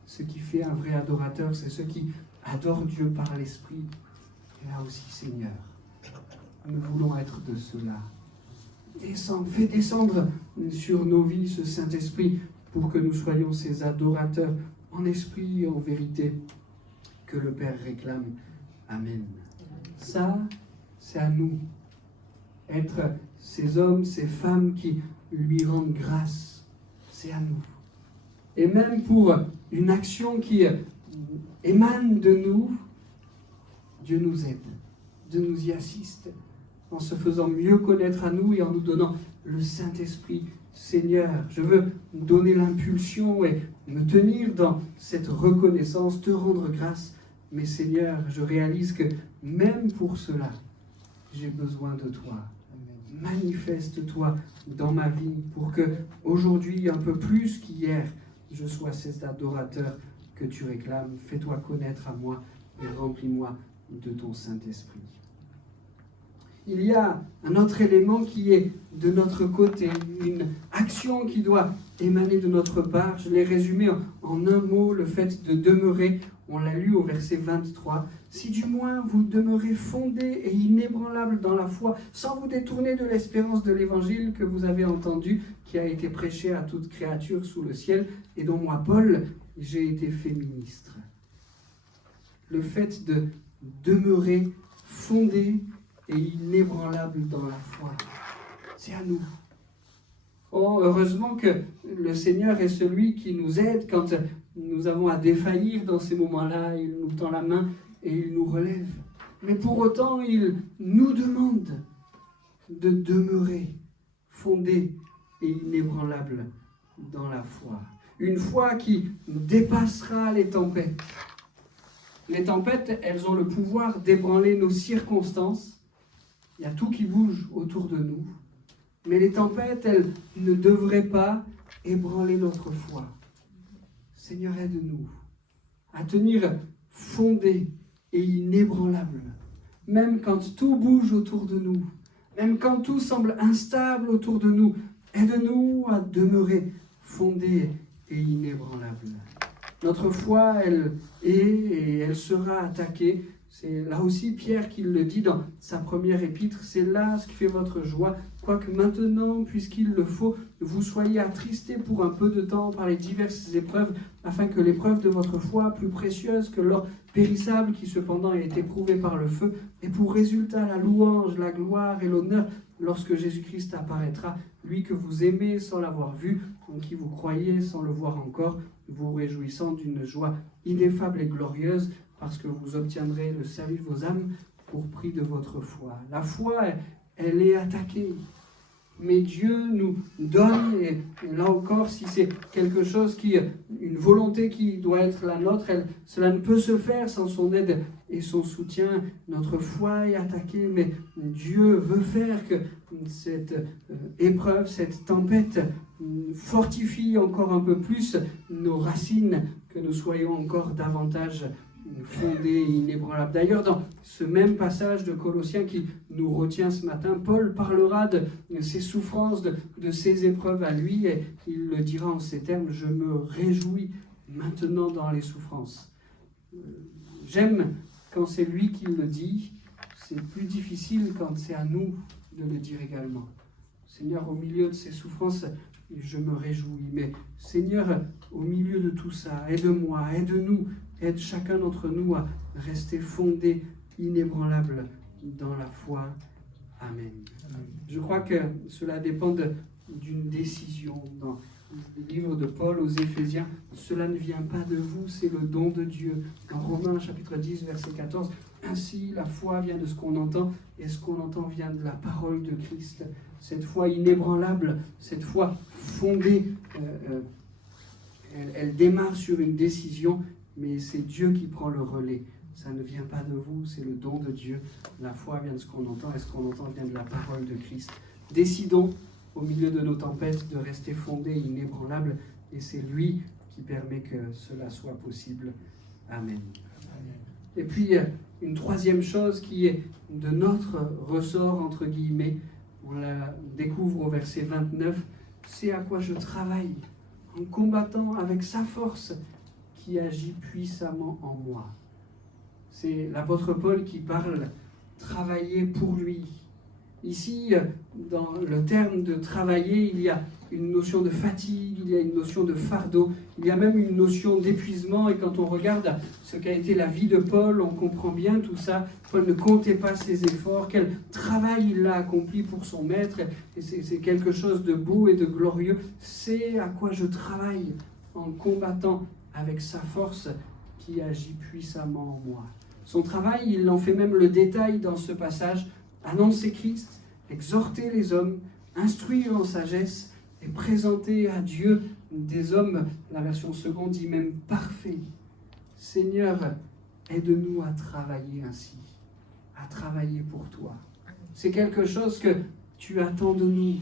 Ce qui fait un vrai adorateur, c'est ceux qui adorent Dieu par l'Esprit. Et là aussi, Seigneur, nous voulons être de ceux-là. Fais descendre sur nos vies ce Saint-Esprit pour que nous soyons ces adorateurs en esprit et en vérité que le Père réclame. Amen. Ça, c'est à nous. Être ces hommes, ces femmes qui lui rendent grâce, c'est à nous. Et même pour une action qui émane de nous, Dieu nous aide, Dieu nous y assiste, en se faisant mieux connaître à nous et en nous donnant le Saint-Esprit. Seigneur, je veux donner l'impulsion et me tenir dans cette reconnaissance, te rendre grâce. Mais Seigneur, je réalise que même pour cela, j'ai besoin de toi. Manifeste-toi dans ma vie pour que aujourd'hui, un peu plus qu'hier, je sois cet adorateur que tu réclames. Fais-toi connaître à moi et remplis-moi de ton Saint-Esprit. Il y a un autre élément qui est de notre côté, une action qui doit émaner de notre part. Je l'ai résumé en un mot, le fait de demeurer. On l'a lu au verset 23. Si du moins vous demeurez fondés et inébranlables dans la foi, sans vous détourner de l'espérance de l'évangile que vous avez entendu, qui a été prêché à toute créature sous le ciel, et dont moi, Paul, j'ai été fait ministre. Le fait de demeurer fondé et inébranlable dans la foi, c'est à nous. Oh, heureusement que le Seigneur est celui qui nous aide quand nous avons à défaillir dans ces moments-là. Il nous tend la main et il nous relève. Mais pour autant, il nous demande de demeurer fondé et inébranlable dans la foi. Une foi qui dépassera les tempêtes. Les tempêtes, elles ont le pouvoir d'ébranler nos circonstances. Il y a tout qui bouge autour de nous. Mais les tempêtes, elles ne devraient pas ébranler notre foi. Seigneur, aide-nous à tenir fondé et inébranlable, même quand tout bouge autour de nous, même quand tout semble instable autour de nous. Aide-nous à demeurer fondé et inébranlable. Notre foi, elle est et elle sera attaquée. C'est là aussi Pierre qui le dit dans sa première épître. C'est là ce qui fait votre joie, quoique maintenant, puisqu'il le faut, vous soyez attristés pour un peu de temps par les diverses épreuves, afin que l'épreuve de votre foi, plus précieuse que l'or périssable qui cependant est éprouvé par le feu, ait pour résultat la louange, la gloire et l'honneur lorsque Jésus-Christ apparaîtra, lui que vous aimez sans l'avoir vu, en qui vous croyez sans le voir encore, vous réjouissant d'une joie ineffable et glorieuse, parce que vous obtiendrez le salut de vos âmes pour prix de votre foi. La foi, elle est attaquée. Mais Dieu nous donne, et là encore, si c'est quelque chose une volonté qui doit être la nôtre, cela ne peut se faire sans son aide et son soutien. Notre foi est attaquée, mais Dieu veut faire que cette épreuve, cette tempête fortifie encore un peu plus nos racines, que nous soyons encore davantage fondé et inébranlable. D'ailleurs, dans ce même passage de Colossiens qui nous retient ce matin, Paul parlera de ses souffrances, de ses épreuves à lui, et il le dira en ces termes: je me réjouis maintenant dans les souffrances. J'aime quand c'est lui qui le dit. C'est plus difficile quand c'est à nous de le dire également. Seigneur, au milieu de ces souffrances, je me réjouis. Mais Seigneur, au milieu de tout ça, aide-moi, aide-nous, aide chacun d'entre nous à rester fondé, inébranlable dans la foi. Amen. Je crois que cela dépend d'une décision. Dans le livre de Paul aux Éphésiens, cela ne vient pas de vous, c'est le don de Dieu. En Romains chapitre 10, verset 14, ainsi la foi vient de ce qu'on entend, et ce qu'on entend vient de la parole de Christ. Cette foi inébranlable, cette foi fondée, elle démarre sur une décision, mais c'est Dieu qui prend le relais. Ça ne vient pas de vous, c'est le don de Dieu. La foi vient de ce qu'on entend, et ce qu'on entend vient de la parole de Christ. Décidons, au milieu de nos tempêtes, de rester fondés, inébranlables, et c'est lui qui permet que cela soit possible. Amen. Et puis, une troisième chose qui est de notre ressort, entre guillemets, on la découvre au verset 29, c'est à quoi je travaille, en combattant avec sa force qui agit puissamment en moi. C'est l'apôtre Paul qui parle travailler pour lui. Ici, dans le terme de travailler, il y a une notion de fatigue, il y a une notion de fardeau, il y a même une notion d'épuisement. Et quand on regarde ce qu'a été la vie de Paul, on comprend bien tout ça. Paul ne comptait pas ses efforts, quel travail il a accompli pour son maître. Et c'est quelque chose de beau et de glorieux. C'est à quoi je travaille en combattant avec sa force qui agit puissamment en moi. Son travail, il en fait même le détail dans ce passage. Annoncer Christ, exhorter les hommes, instruire en sagesse et présenter à Dieu des hommes, la version seconde dit même parfaits. Seigneur, aide-nous à travailler ainsi, à travailler pour toi. C'est quelque chose que tu attends de nous.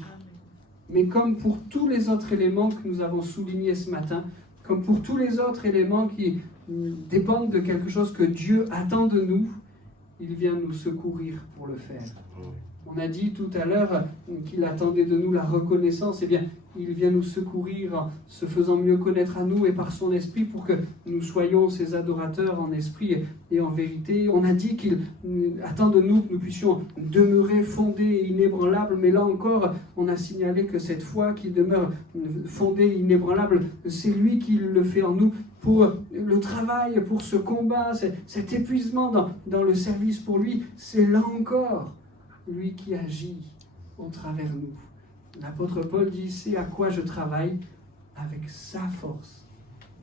Mais comme pour tous les autres éléments que nous avons soulignés ce matin, comme pour tous les autres éléments qui dépendent de quelque chose que Dieu attend de nous, il vient nous secourir pour le faire. On a dit tout à l'heure qu'il attendait de nous la reconnaissance. Eh bien, il vient nous secourir en se faisant mieux connaître à nous et par son esprit pour que nous soyons ses adorateurs en esprit et en vérité. On a dit qu'il attend de nous que nous puissions demeurer fondés et inébranlables. Mais là encore, on a signalé que cette foi qui demeure fondée et inébranlable, c'est lui qui le fait en nous pour le travail, pour ce combat, cet épuisement dans le service pour lui. C'est là encore lui qui agit au travers nous. L'apôtre Paul dit, c'est à quoi je travaille avec sa force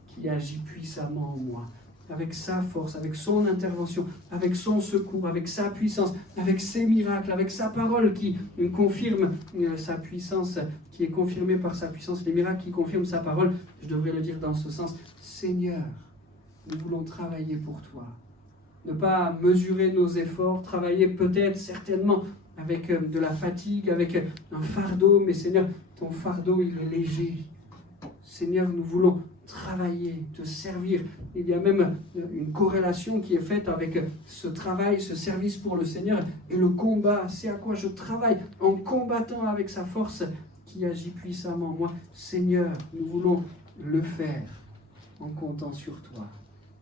qui agit puissamment en moi, avec sa force, avec son intervention, avec son secours, avec sa puissance, avec ses miracles, avec sa parole qui confirme sa puissance, qui est confirmée par sa puissance, les miracles qui confirment sa parole. Je devrais le dire dans ce sens. Seigneur, nous voulons travailler pour toi. Ne pas mesurer nos efforts, travailler peut-être, certainement, avec de la fatigue, avec un fardeau, mais Seigneur, ton fardeau, il est léger. Seigneur, nous voulons travailler, te servir. Il y a même une corrélation qui est faite avec ce travail, ce service pour le Seigneur et le combat. C'est à quoi je travaille en combattant avec sa force qui agit puissamment en moi. Seigneur, nous voulons le faire en comptant sur toi.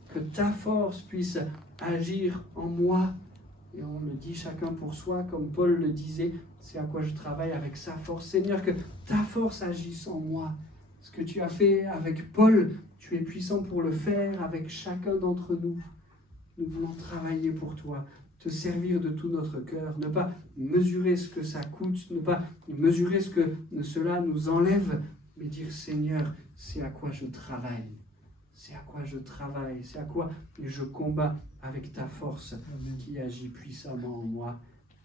Que ta force puisse agir en moi. Et on le dit chacun pour soi, comme Paul le disait, c'est à quoi je travaille avec sa force. Seigneur, que ta force agisse en moi. Ce que tu as fait avec Paul, tu es puissant pour le faire avec chacun d'entre nous. Nous voulons travailler pour toi, te servir de tout notre cœur, ne pas mesurer ce que ça coûte, ne pas mesurer ce que cela nous enlève, mais dire Seigneur, c'est à quoi je travaille. C'est à quoi je travaille, c'est à quoi je combats avec ta force qui agit puissamment en moi.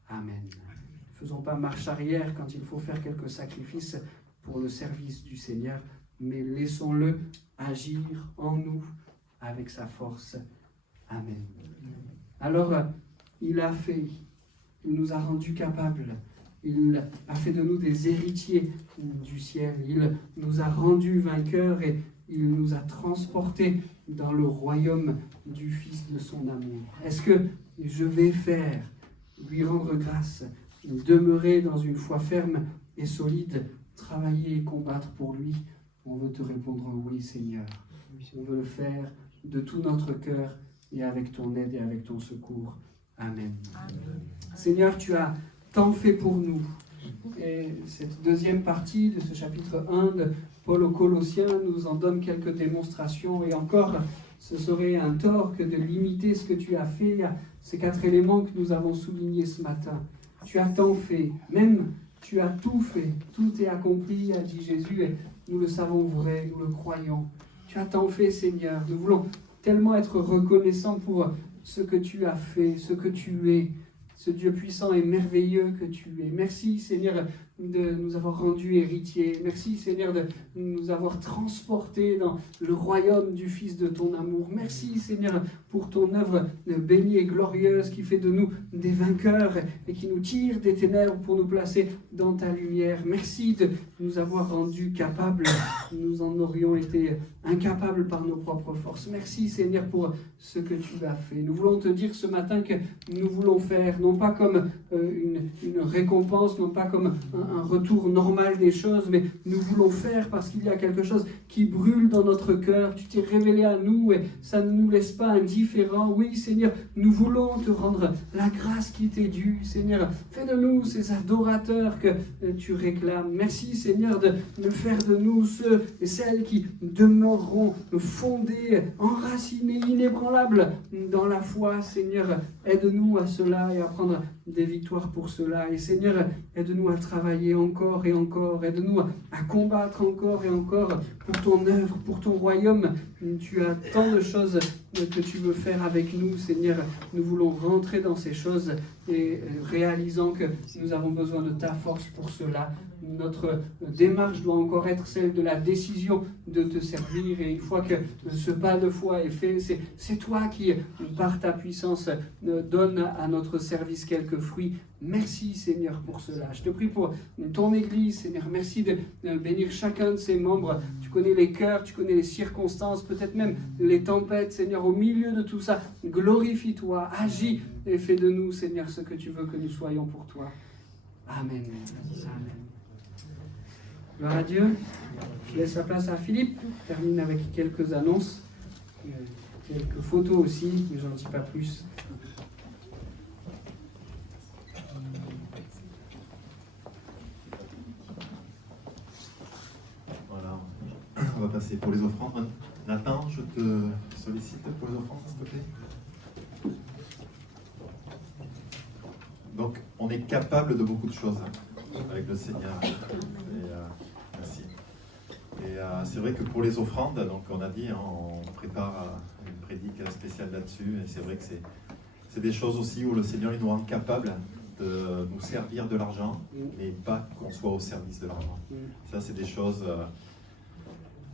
Amen. Ne faisons pas marche arrière quand il faut faire quelques sacrifices pour le service du Seigneur, mais laissons-le agir en nous avec sa force. Amen. Alors, il nous a rendus capables, il a fait de nous des héritiers du ciel, il nous a rendus vainqueurs et il nous a transportés dans le royaume du Fils de son amour. Est-ce que je vais faire, lui rendre grâce, demeurer dans une foi ferme et solide, travailler et combattre pour lui? On veut te répondre oui, Seigneur. On veut le faire de tout notre cœur et avec ton aide et avec ton secours. Amen. Amen. Seigneur, tu as tant fait pour nous. Et cette deuxième partie de ce chapitre 1 de Paul aux Colossiens nous en donne quelques démonstrations. Et encore, ce serait un tort que de limiter ce que tu as fait à ces 4 éléments que nous avons soulignés ce matin. Tu as tant fait, même tu as tout fait, tout est accompli, a dit Jésus, et nous le savons vrai, nous le croyons. Tu as tant fait, Seigneur. Nous voulons tellement être reconnaissants pour ce que tu as fait, ce que tu es, ce Dieu puissant et merveilleux que tu es. Merci, Seigneur, de nous avoir rendus héritiers. Merci Seigneur de nous avoir transportés dans le royaume du Fils de ton amour. Merci Seigneur pour ton œuvre bénie et glorieuse qui fait de nous des vainqueurs et qui nous tire des ténèbres pour nous placer dans ta lumière. Merci de nous avoir rendus capables. Nous en aurions été incapables par nos propres forces. Merci Seigneur pour ce que tu as fait. Nous voulons te dire ce matin que nous voulons faire, non pas comme une récompense, non pas comme un retour normal des choses, mais nous voulons faire parce qu'il y a quelque chose qui brûle dans notre cœur. Tu t'es révélé à nous et ça ne nous laisse pas indifférents. Oui Seigneur, nous voulons te rendre la grâce qui t'est due. Seigneur, fais de nous ces adorateurs que tu réclames. Merci Seigneur de faire de nous ceux et celles qui demeureront fondés, enracinés, inébranlables dans la foi. Seigneur, aide-nous à cela et à prendre des victoires pour cela. Et Seigneur, aide-nous à travailler encore et encore. Aide-nous à combattre encore et encore pour ton œuvre, pour ton royaume. Tu as tant de choses que tu veux faire avec nous, Seigneur. Nous voulons rentrer dans ces choses et réalisant que nous avons besoin de ta force pour cela. Notre démarche doit encore être celle de la décision de te servir. Et une fois que ce pas de foi est fait, c'est toi qui, par ta puissance, donne à notre service quelques fruits. Merci Seigneur pour cela. Je te prie pour ton Église, Seigneur. Merci de bénir chacun de ses membres. Tu connais les cœurs, tu connais les circonstances, peut-être même les tempêtes, Seigneur. Au milieu de tout ça, glorifie-toi, agis et fais de nous, Seigneur, ce que tu veux que nous soyons pour toi. Amen. Amen. Gloire à Dieu. Je laisse la place à Philippe. Je termine avec quelques annonces, quelques photos aussi, mais j'en dis pas plus. Voilà, on va passer pour les offrandes. Nathan, je te sollicite pour les offrandes, s'il te plaît. Donc, on est capable de beaucoup de choses avec le Seigneur. Merci. Et c'est vrai que pour les offrandes, donc on a dit, hein, on prépare une prédique spéciale là-dessus. Et c'est vrai que c'est des choses aussi où le Seigneur il nous rend capables de nous servir de l'argent, mais pas qu'on soit au service de l'argent. Ça, c'est des choses...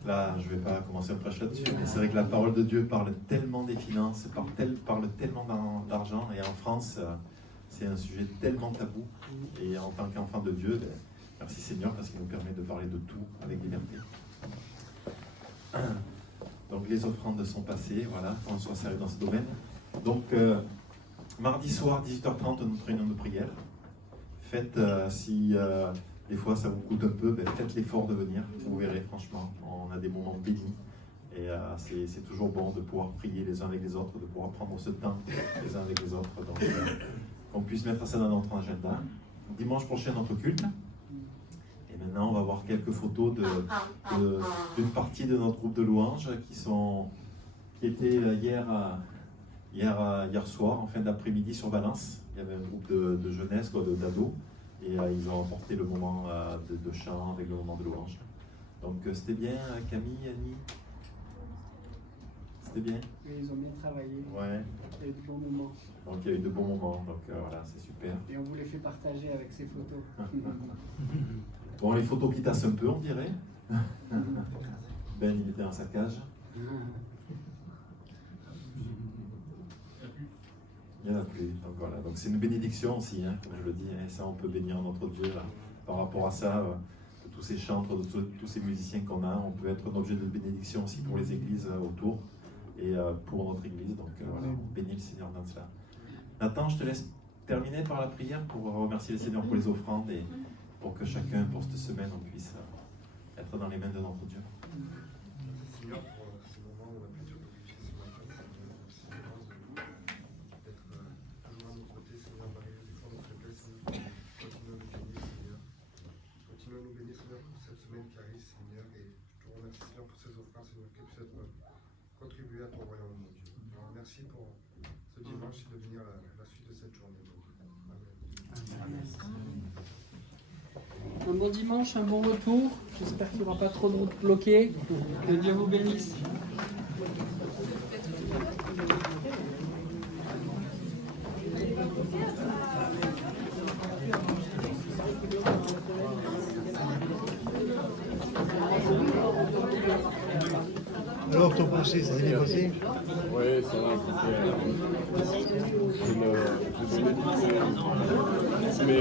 Là, je ne vais pas commencer un prêche là-dessus, mais c'est vrai que la parole de Dieu parle tellement des finances, parle tellement d'argent, et en France, c'est un sujet tellement tabou. Et en tant qu'enfant de Dieu, merci Seigneur, parce qu'il nous permet de parler de tout avec liberté. Donc les offrandes sont passées, voilà, on soit sérieux dans ce domaine. Donc, mardi soir, 18h30, notre réunion de prière. Faites, si des fois ça vous coûte un peu, faites l'effort de venir. Vous verrez, franchement, on a des moments bénis. Et c'est toujours bon de pouvoir prier les uns avec les autres, de pouvoir prendre ce temps les uns avec les autres. Donc, qu'on puisse mettre ça dans notre agenda. Dimanche prochain, notre culte. Et maintenant, on va voir quelques photos d'une partie de notre groupe de louanges qui était hier soir, en fin d'après-midi sur Valence. Il y avait un groupe de jeunesse, d'ados, et ils ont apporté le moment de chant avec le moment de louange. Donc c'était bien, Camille, Annie? C'était bien? Oui, ils ont bien travaillé. Ouais. Il y a eu de bons moments. Donc il y a eu de bons moments, donc voilà, c'est super. Et on vous les fait partager avec ces photos. Bon, les photos qui tassent un peu, on dirait. Ben, il était dans sa cage. Il n'y en a plus. Donc voilà, donc c'est une bénédiction aussi, hein, comme je le dis. Et ça, on peut bénir notre Dieu là, par rapport à ça. De tous ces chantres, de tous ces musiciens qu'on a, on peut être un objet de bénédiction aussi pour les églises autour et pour notre église. Donc voilà, on bénit le Seigneur dans cela. Nathan, je te laisse terminer par la prière pour remercier le Seigneur pour les offrandes et pour que chacun, pour cette semaine, on puisse être dans les mains de notre Dieu. Seigneur, pour ce moment où on a pu te glorifier ce matin, Seigneur, d'être toujours à nos côtés, Seigneur, malgré des fois nos faiblesses, continue à nous bénir, Seigneur. Continue à nous bénir, Seigneur, pour cette semaine qui arrive, Seigneur, et je te remercie, Seigneur, pour ces offrandes, Seigneur, qui puissent contribuer à ton royaume, mon Dieu. Alors, merci pour ce dimanche et de venir à la suite de cette journée, mon Dieu. Amen. Un bon dimanche, un bon retour. J'espère qu'il n'y aura pas trop de routes bloquées. Que Dieu vous bénisse. Merci. passé, ça s'est bien passé. Oui, ça va. J'ai donné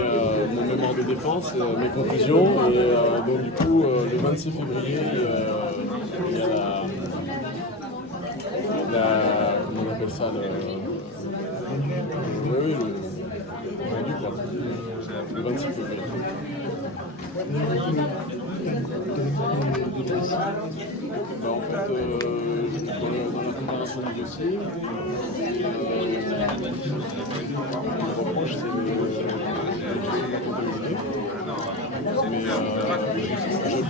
mon mémoire de défense, mes conclusions, et donc du coup, le 26 février, il y a comment on appelle ça, oui, le rendu, quoi. Le 26 février. En fait, j'étais dans la préparation du dossier. Le reproche, c'est le comptabilité.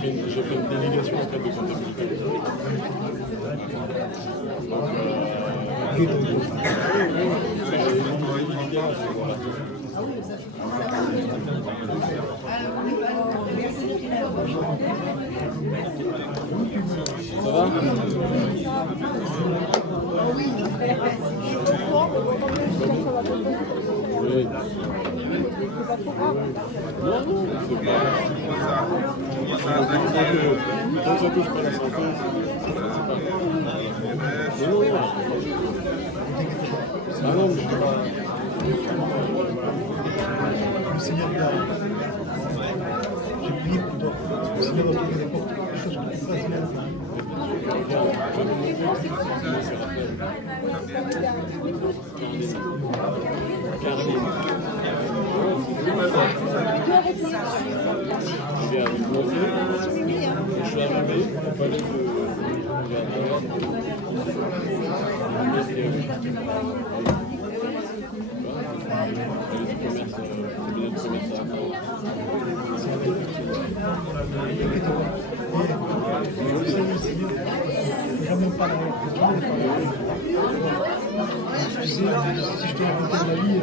Mais j'ai fait une délégation en fait, de comptabilité. Ça va? Oui. Non, c'est pas. Tant que ça touche pas la santé, c'est pas. Non. Ah non, mais je peux pas. Le Seigneur, j'ai prié pour toi. Le Seigneur va t'ouvrir les portes. Quelque chose que tu fasses bien. Si je te racontais ma vie,